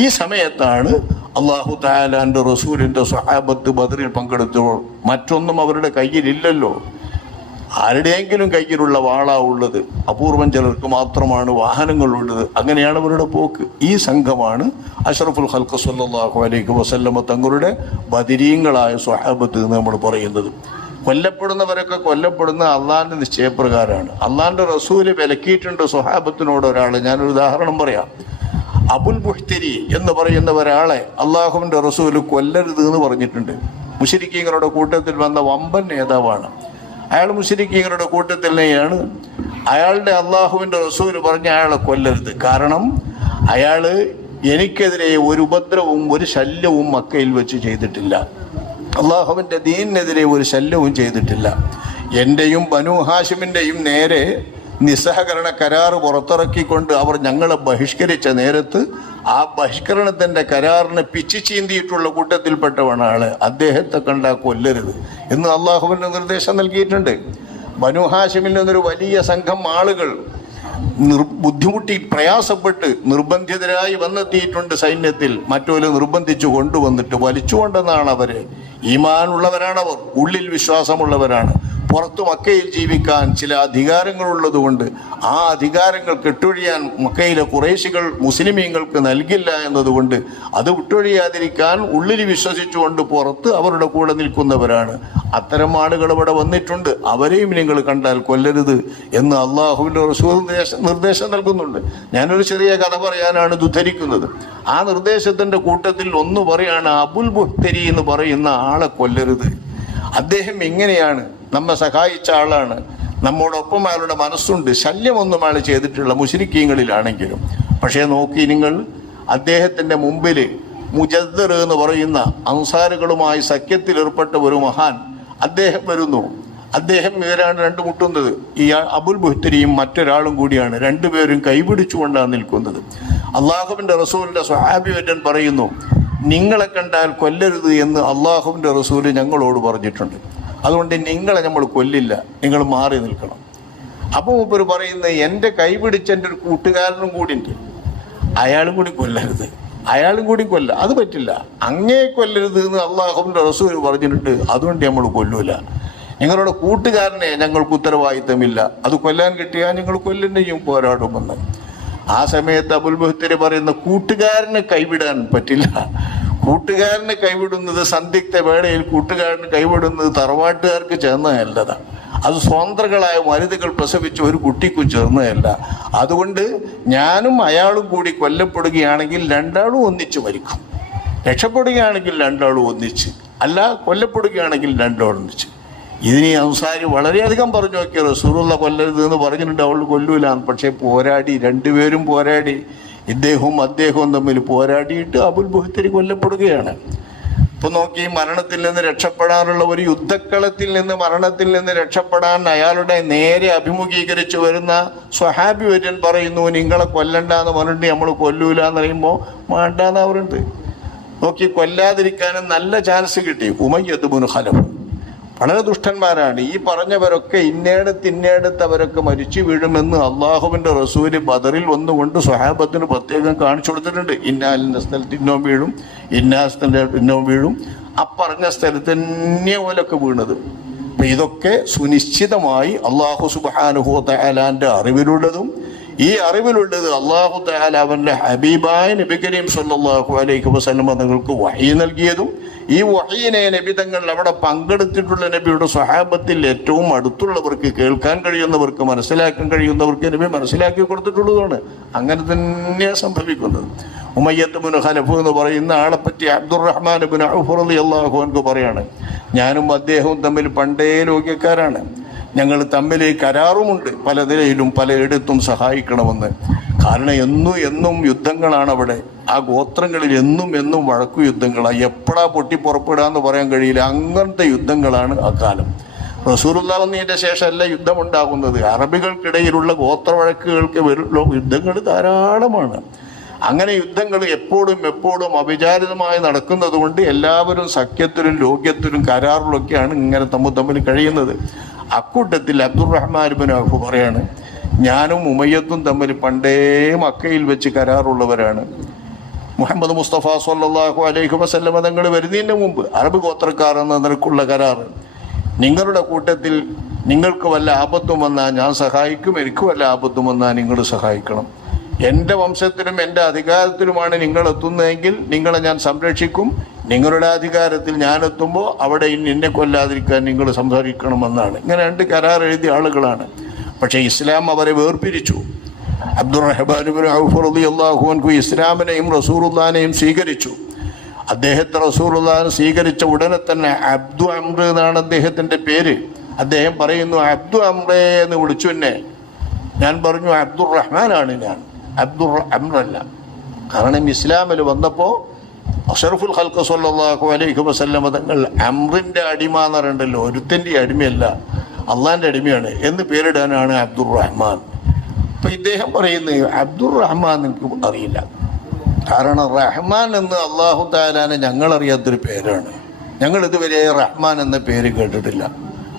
ഈ സമയത്താണ് അല്ലാഹു തആലാന്റെ റസൂലിന്റെ സ്വഹാബത്ത് ബദറിൽ പങ്കെടുത്തപ്പോൾ മറ്റൊന്നും അവരുടെ കയ്യിലില്ലല്ലോ. ആരുടെയെങ്കിലും കയ്യിലുള്ള വാളാ ഉള്ളത്, അപൂർവം ചിലർക്ക് മാത്രമാണ് വാഹനങ്ങളുള്ളത്. അങ്ങനെയാണ് അവരുടെ പോക്ക്. ഈ സംഘമാണ് അഷ്റഫുൽ ഖൽഖ് സല്ലല്ലാഹു അലൈഹി വസല്ലമ തങ്ങളുടെ ബദരീങ്ങളായ സ്വഹാബത്ത് എന്ന് നമ്മൾ പറയുന്നത്. കൊല്ലപ്പെടുന്നവരൊക്കെ കൊല്ലപ്പെടുന്ന അള്ളാഹിന്റെ നിശ്ചയപ്രകാരമാണ്. അള്ളാഹിന്റെ റസൂല് വിലക്കിയിട്ടുണ്ട് സ്വഹാബത്തിനോട് ഒരാൾ. ഞാനൊരു ഉദാഹരണം പറയാം. അബുൽ ബുഹ്തരി എന്ന് പറയുന്ന ഒരാളെ അള്ളാഹുവിന്റെ റസൂല് കൊല്ലരുത് എന്ന് പറഞ്ഞിട്ടുണ്ട്. മുശ്രിക്കീങ്ങളുടെ കൂട്ടത്തിൽ വന്ന വമ്പൻ നേതാവാണ് അയാൾ. മുശ്രിക്കീങ്ങളുടെ കൂട്ടത്തിൽ തന്നെയാണ്. അയാളുടെ അള്ളാഹുവിന്റെ റസൂല് പറഞ്ഞ അയാളെ കൊല്ലരുത്. കാരണം അയാള് എനിക്കെതിരെ ഒരു ഉപദ്രവവും ഒരു ശല്യവും മക്കയിൽ വെച്ച് ചെയ്തിട്ടില്ല. അള്ളാഹുവിന്റെ ദീനിനെതിരെ ഒരു ശല്യവും ചെയ്തിട്ടില്ല. എന്റെയും ബനൂ ഹാഷിമിന്റെയും നേരെ നിസ്സഹകരണ കരാർ പുറത്തിറക്കിക്കൊണ്ട് അവർ ഞങ്ങളെ ബഹിഷ്കരിച്ച നേരത്ത് ആ ബഹിഷ്കരണത്തിന്റെ കരാറിന് പിച്ചു ചീന്തിയിട്ടുള്ള കൂട്ടത്തിൽപ്പെട്ടവണ് ആള്. അദ്ദേഹത്തെ കണ്ടാ കൊല്ലരുത് എന്ന് അള്ളാഹുവിന്റെ നിർദ്ദേശം നൽകിയിട്ടുണ്ട്. ബനൂ ഹാഷിമിൽ നിന്നൊരു വലിയ സംഘം ആളുകൾ ബുദ്ധിമുട്ടി പ്രയാസപ്പെട്ട് നിർബന്ധിതരായി വന്നെത്തിയിട്ടുണ്ട് സൈന്യത്തിൽ. മറ്റൊരു നിർബന്ധിച്ചു കൊണ്ടുവന്നിട്ട് വലിച്ചുകൊണ്ടെന്നാണ് അവര്. ഈമാനുള്ളവരാണവർ, ഉള്ളിൽ വിശ്വാസമുള്ളവരാണ്. പുറത്ത് മക്കയിൽ ജീവിക്കാൻ ചില അധികാരങ്ങളുള്ളത് കൊണ്ട് ആ അധികാരങ്ങൾ കെട്ടൊഴിയാൻ മക്കയിലെ ഖുറൈശികൾ മുസ്ലിമീങ്ങൾക്ക് നൽകില്ല എന്നതുകൊണ്ട് അത് വിട്ടൊഴിയാതിരിക്കാൻ ഉള്ളിൽ വിശ്വസിച്ചുകൊണ്ട് പുറത്ത് അവരുടെ കൂടെ നിൽക്കുന്നവരാണ്. അത്തരം ആളുകൾ ഇവിടെ വന്നിട്ടുണ്ട്. അവരെയും നിങ്ങൾ കണ്ടാൽ കൊല്ലരുത് എന്ന് അള്ളാഹുവിൻ്റെ റസൂൽ നിർദ്ദേശം നൽകുന്നുണ്ട്. ഞാനൊരു ചെറിയ കഥ പറയാനാണ് ഇത് ഉദ്ധരിക്കുന്നത്. ആ നിർദ്ദേശത്തിന്റെ കൂട്ടത്തിൽ ഒന്ന് പറയാണ്, അബുൽ ബുഹ്തരി എന്ന് പറയുന്ന ആളെ കൊല്ലരുത്. അദ്ദേഹം എങ്ങനെയാണ് നമ്മെ സഹായിച്ച ആളാണ്, നമ്മോടൊപ്പം അയാളുടെ മനസ്സുണ്ട്, ശല്യമൊന്നും അയാൾ ചെയ്തിട്ടുള്ള മുശ്രിക്കീങ്ങളിലാണെങ്കിലും. പക്ഷേ നോക്കി നിങ്ങൾ, അദ്ദേഹത്തിൻ്റെ മുമ്പിൽ മുജദ്ദർ എന്ന് പറയുന്ന അൻസാറുകളുമായി സഖ്യത്തിലേർപ്പെട്ട ഒരു മഹാൻ അദ്ദേഹം വരുന്നു. അദ്ദേഹം ഇവരാണ് രണ്ടുമുട്ടുന്നത്. ഈ അബുൽ ബുഹ്തരിയും മറ്റൊരാളും കൂടിയാണ്. രണ്ടുപേരും കൈപിടിച്ചുകൊണ്ടാണ് നിൽക്കുന്നത്. അള്ളാഹുവിൻ്റെ റസൂലിൻ്റെ സ്വഹാബിവര്യൻ പറയുന്നു, നിങ്ങളെ കണ്ടാൽ കൊല്ലരുത് എന്ന് അള്ളാഹുവിൻ്റെ റസൂല് ഞങ്ങളോട് പറഞ്ഞിട്ടുണ്ട്. അതുകൊണ്ട് നിങ്ങളെ നമ്മൾ കൊല്ലില്ല, നിങ്ങൾ മാറി നിൽക്കണം. അപ്പോൾ മൂപ്പര് പറയുന്നത്, എൻ്റെ കൈപിടിച്ച എൻ്റെ ഒരു കൂട്ടുകാരനും കൂടി ഉണ്ട്, അയാളും കൂടി കൊല്ലരുത്, അയാളും കൂടി കൊല്ല, അത് പറ്റില്ല, അങ്ങേ കൊല്ലരുത് എന്ന് അള്ളാഹുവിൻ്റെ റസൂൽ പറഞ്ഞിട്ടുണ്ട്. അതുകൊണ്ട് നമ്മൾ കൊല്ലൂല. നിങ്ങളുടെ കൂട്ടുകാരനെ ഞങ്ങൾക്ക് ഉത്തരവാദിത്തമില്ല, അത് കൊല്ലാൻ കിട്ടിയാൽ ഞങ്ങൾ കൊല്ലുന്നെയും പോരാടുമെന്ന്. ആ സമയത്ത് അബുൽ ബുഹ്തരി പറയുന്ന, കൂട്ടുകാരനെ കൈവിടാൻ പറ്റില്ല. കൂട്ടുകാരനെ കൈവിടുന്നത് സന്ദിഗ്ധ വേളയിൽ കൂട്ടുകാരനെ കൈവിടുന്നത് തറവാട്ടുകാർക്ക് ചേർന്നതല്ലതാണ്. അത് സ്വതന്ത്രകളായ വനിതകൾ പ്രസവിച്ച ഒരു കുട്ടിക്കും ചേർന്നതല്ല. അതുകൊണ്ട് ഞാനും അയാളും കൂടി കൊല്ലപ്പെടുകയാണെങ്കിൽ രണ്ടാളും ഒന്നിച്ച് മരിക്കും, രക്ഷപ്പെടുകയാണെങ്കിൽ രണ്ടാളും ഒന്നിച്ച്, അല്ല കൊല്ലപ്പെടുകയാണെങ്കിൽ രണ്ടാളും ഒന്നിച്ച്. ഇതിന് അൻസാരി വളരെയധികം പറഞ്ഞു നോക്കി, റസൂലുള്ള കൊല്ലരുത് എന്ന് പറഞ്ഞിട്ടുണ്ട്, അവൾ കൊല്ലൂലാന്ന്. പക്ഷേ പോരാടി, രണ്ടുപേരും പോരാടി, ഇദ്ദേഹവും അദ്ദേഹവും തമ്മിൽ പോരാടിയിട്ട് അബുൽ ബുഹ്തരി കൊല്ലപ്പെടുകയാണ്. ഇപ്പൊ നോക്കി, മരണത്തിൽ നിന്ന് രക്ഷപ്പെടാനുള്ള ഒരു യുദ്ധക്കളത്തിൽ നിന്ന് മരണത്തിൽ നിന്ന് രക്ഷപ്പെടാൻ അയാളുടെ നേരെ അഭിമുഖീകരിച്ച് വരുന്ന സ്വഹാബി വര്യൻ പറയുന്നു, നിങ്ങളെ കൊല്ലണ്ടെന്ന് പറഞ്ഞിട്ട് നമ്മൾ കൊല്ലൂല എന്ന് പറയുമ്പോൾ വേണ്ടാന്ന് അവരുണ്ട്. നോക്കി, കൊല്ലാതിരിക്കാനും നല്ല ചാൻസ് കിട്ടി. ഉമയ്യത്ത് ഇബ്നു ഖലഫ് വളരെ ദുഷ്ടന്മാരാണ്. ഈ പറഞ്ഞവരൊക്കെ ഇന്നേടത്ത് അവരൊക്കെ മരിച്ചു വീഴുമെന്ന് അള്ളാഹുവിൻ്റെ റസൂല് ബദറിൽ വന്നുകൊണ്ട് സ്വഹാബത്തിന് പ്രത്യേകം കാണിച്ചു കൊടുത്തിട്ടുണ്ട്. ഇന്നാലിൻ്റെ സ്ഥലത്ത് ഇന്നോ വീഴും, ഇന്നാ സ്ഥലത്ത് ഇന്നോ വീഴും, അപ്പറഞ്ഞ സ്ഥലത്ത് തന്നെ പോലൊക്കെ വീണത്. അപ്പം ഇതൊക്കെ സുനിശ്ചിതമായി അള്ളാഹു സുബ്ഹാനഹു വ തആലാന്റെ അറിവിലുള്ളതും ഈ അറിവിലുള്ളത് അള്ളാഹു തആല അവൻ്റെ ഹബീബായ നബി കരീം സല്ലല്ലാഹു അലൈഹി വസല്ലം തങ്ങൾക്ക് വഹീ നൽകിയതും ഈ വഹീനെ നബി തങ്ങൾ അവിടെ പങ്കെടുത്തിട്ടുള്ള നബിയുടെ സ്വഹാബത്തിൽ ഏറ്റവും അടുത്തുള്ളവർക്ക്, കേൾക്കാൻ കഴിയുന്നവർക്ക്, മനസ്സിലാക്കാൻ കഴിയുന്നവർക്ക് നബി മനസ്സിലാക്കി കൊടുത്തിട്ടുള്ളതാണ്. അങ്ങനെ തന്നെയാണ് സംഭവിക്കുന്നത്. ഉമയ്യത്ത് ഇബ്നു ഖലഫ് എന്ന് പറയുന്ന ആളെപ്പറ്റി അബ്ദുറഹ്മാൻ ഇബ്നു ഔഫ് റളിയല്ലാഹു അൻഹു പറയാണ്, ഞാനും അദ്ദേഹവും തമ്മിൽ പണ്ടേ ലോക്യക്കാരാണ്, ഞങ്ങൾ തമ്മിൽ കരാറുമുണ്ട്, പല നിലയിലും പലയിടത്തും സഹായിക്കണമെന്ന്. കാരണം എന്നും യുദ്ധങ്ങളാണ് അവിടെ. ആ ഗോത്രങ്ങളിൽ എന്നും വഴക്കു യുദ്ധങ്ങളാണ്. എപ്പോഴാ പൊട്ടിപ്പുറപ്പെടാന്ന് പറയാൻ കഴിയില്ല, അങ്ങനത്തെ യുദ്ധങ്ങളാണ് അക്കാലം. റസൂലുള്ളാഹി വന്നതിൻ്റെ ശേഷമല്ല യുദ്ധമുണ്ടാകുന്നത്. അറബികൾക്കിടയിലുള്ള ഗോത്രവഴക്കുകൾക്ക് യുദ്ധങ്ങൾ ധാരാളമാണ്. അങ്ങനെ യുദ്ധങ്ങൾ എപ്പോഴും അവിചാരിതമായി നടക്കുന്നത് കൊണ്ട് എല്ലാവരും സഖ്യത്തിലും ലോക്യത്തിലും കരാറിലൊക്കെയാണ് ഇങ്ങനെ തമ്മിൽ കഴിയുന്നത്. അക്കൂട്ടത്തിൽ അബ്ദുറഹ്മാൻ ഇബ്നു ഔഫ് പറയാണ്, ഞാനും ഉമയ്യത്തും തമ്മിൽ പണ്ടേ മക്കയിൽ വെച്ച് കരാറുള്ളവരാണ്. മുഹമ്മദ് മുസ്തഫ സല്ലല്ലാഹു അലൈഹി വസല്ലം തങ്ങൾ വരുന്നതിന് മുമ്പ് അറബ് ഗോത്രക്കാർ എന്ന നിലക്കുള്ള കരാറ്, നിങ്ങളുടെ കൂട്ടത്തിൽ നിങ്ങൾക്ക് വല്ല ആപത്തും വന്നാൽ ഞാൻ സഹായിക്കും, എനിക്ക് വല്ല ആപത്തും വന്നാൽ നിങ്ങൾ സഹായിക്കണം. എൻ്റെ വംശത്തിലും എൻ്റെ അധികാരത്തിലുമാണ് നിങ്ങൾ എത്തുന്നതെങ്കിൽ നിങ്ങളെ ഞാൻ സംരക്ഷിക്കും. നിങ്ങളുടെ അധികാരത്തിൽ ഞാൻ എത്തുമ്പോൾ അവിടെ എന്നെ കൊല്ലാതിരിക്കാൻ നിങ്ങൾ സംസാരിക്കണമെന്നാണ്. ഇങ്ങനെ രണ്ട് കരാർ എഴുതിയ ആളുകളാണ്. പക്ഷേ ഇസ്ലാം അവരെ വേർപിരിച്ചു. അബ്ദുറഹ്മാൻ ഇബ്നു ഔഫ് റളിയല്ലാഹു അൻഹു ഇസ്ലാമിനെയും റസൂലുള്ളാഹിനെയും സ്വീകരിച്ചു. അദ്ദേഹത്തെ റസൂലുള്ളാഹിനെ സ്വീകരിച്ച ഉടനെ തന്നെ അബ്ദു അംർ എന്നാണ് അദ്ദേഹത്തിൻ്റെ പേര്. അദ്ദേഹം പറയുന്നു, അബ്ദു അംറേ എന്ന് വിളിച്ചു എന്നെ. ഞാൻ പറഞ്ഞു, അബ്ദുറഹ്മാനാണ് ഞാൻ, അംറല്ല. കാരണം ഇസ്ലാമിൽ വന്നപ്പോൾ അഷ്റഫുൽ ഖൽഖ് സല്ലല്ലാഹു അലൈഹി വസല്ലം തങ്ങൾ അംറിൻ്റെ അടിമ എന്ന് പറയണ്ടല്ലോ, ഒരുത്തൻ്റെ അടിമയല്ല, അള്ളാൻ്റെ അടിമയാണ് എന്ന് പേരിടാനാണ് അബ്ദുറഹ്മാൻ. അപ്പം ഇദ്ദേഹം പറയുന്നത് അബ്ദുറഹ്മാൻ എനിക്ക് അറിയില്ല. കാരണം റഹ്മാൻ എന്ന് അള്ളാഹു തആലാനെ ഞങ്ങളറിയാത്തൊരു പേരാണ്. ഞങ്ങൾ ഇതുവരെ റഹ്മാൻ എന്ന പേര് കേട്ടിട്ടില്ല.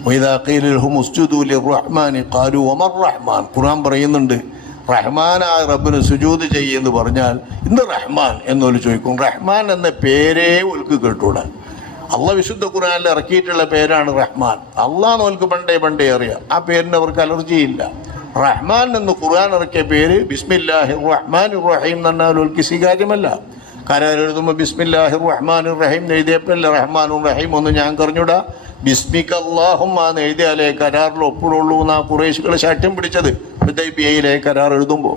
വഇദാ ഖീല ലഹും ഉസ്ജുദൂ ലിർറഹ്മാനി ഖാലൂ വമർ റഹ്മാൻ. ഖുർആൻ പറയുന്നുണ്ട്, റഹ്മാനായ റബ്ബിന് സുജൂദ് ചെയ്യുമെന്ന് പറഞ്ഞാൽ ഇന്ന് റഹ്മാൻ എന്നൊരു ചോദിക്കും. റഹ്മാൻ എന്ന പേരേ ഓൽക്ക് കേട്ടൂടാ. അള്ളാഹ് വിശുദ്ധ ഖുർആനിൽ ഇറക്കിയിട്ടുള്ള പേരാണ് റഹ്മാൻ. അള്ളാഹ് നോൽക്ക് പണ്ടേ അറിയാം. ആ പേരിന് അവർക്ക് അലർജിയില്ല. റഹ്മാൻ എന്ന് ഖുർആൻ ഇറക്കിയ പേര് ബിസ്മില്ലാഹിർ റഹ്മാനിർ റഹീം എന്ന് പറഞ്ഞാൽ ഓൽക്ക് സ്വീകാര്യമല്ല. കരാർ എഴുതുമ്പോൾ ബിസ്മില്ലാഹിർ റഹ്മാനിർ റഹീം എഴുതിയപ്പോഴല്ല റഹ്മാനും റഹീം ഒന്നും ഞാൻ കറിഞ്ഞൂടാ. ബിസ്മിക അല്ലാഹുമ്മ എന്ന് എഴുതിയാലേ കരാറിൽ ഒപ്പിടുള്ളൂ എന്നാ ഖുറൈശികൾ ശാഠ്യം പിടിച്ചത് ഹുദൈബിയയിലെ കരാർ എഴുതുമ്പോൾ.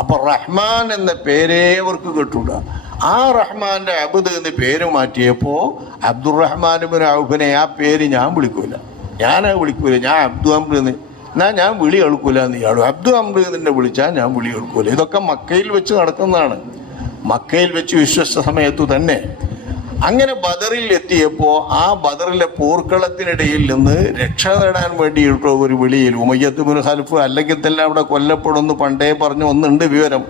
അപ്പൊ റഹ്മാൻ എന്ന പേരേ അവർക്ക് കേട്ടൂടാ. ആ റഹ്മാന്റെ അബ്ദ് എന്ന് പേര് മാറ്റിയപ്പോൾ അബ്ദുറഹ്മാൻ ഇബ്നു ഔഫിനെ ആ പേര് ഞാൻ വിളിക്കൂല, ഞാനത് വിളിക്കൂല. ഞാൻ അബ്ദു അംർ എന്ന് ഞാൻ വിളി കേൾക്കൂല എന്ന് ഇയാളും അബ്ദു അംർ എന്നെ വിളിച്ചാൽ ഞാൻ വിളി കേൾക്കൂല. ഇതൊക്കെ മക്കയിൽ വെച്ച് നടക്കുന്നതാണ്. മക്കയിൽ വെച്ച് വിശ്വസിച്ച സമയത്തു തന്നെ. അങ്ങനെ ബദറിൽ എത്തിയപ്പോൾ ആ ബദറിലെ പോർക്കളത്തിനിടയിൽ നിന്ന് രക്ഷ നേടാൻ വേണ്ടിയിട്ടുള്ള ഒരു വിളിയിൽ ഉമയ്യത്ത് ഇബ്നു ഖൽഫ് അല്ലെങ്കിൽ തന്നെ അവിടെ കൊല്ലപ്പെടുന്നു പണ്ടേ പറഞ്ഞു ഒന്നുണ്ട് വിവരം.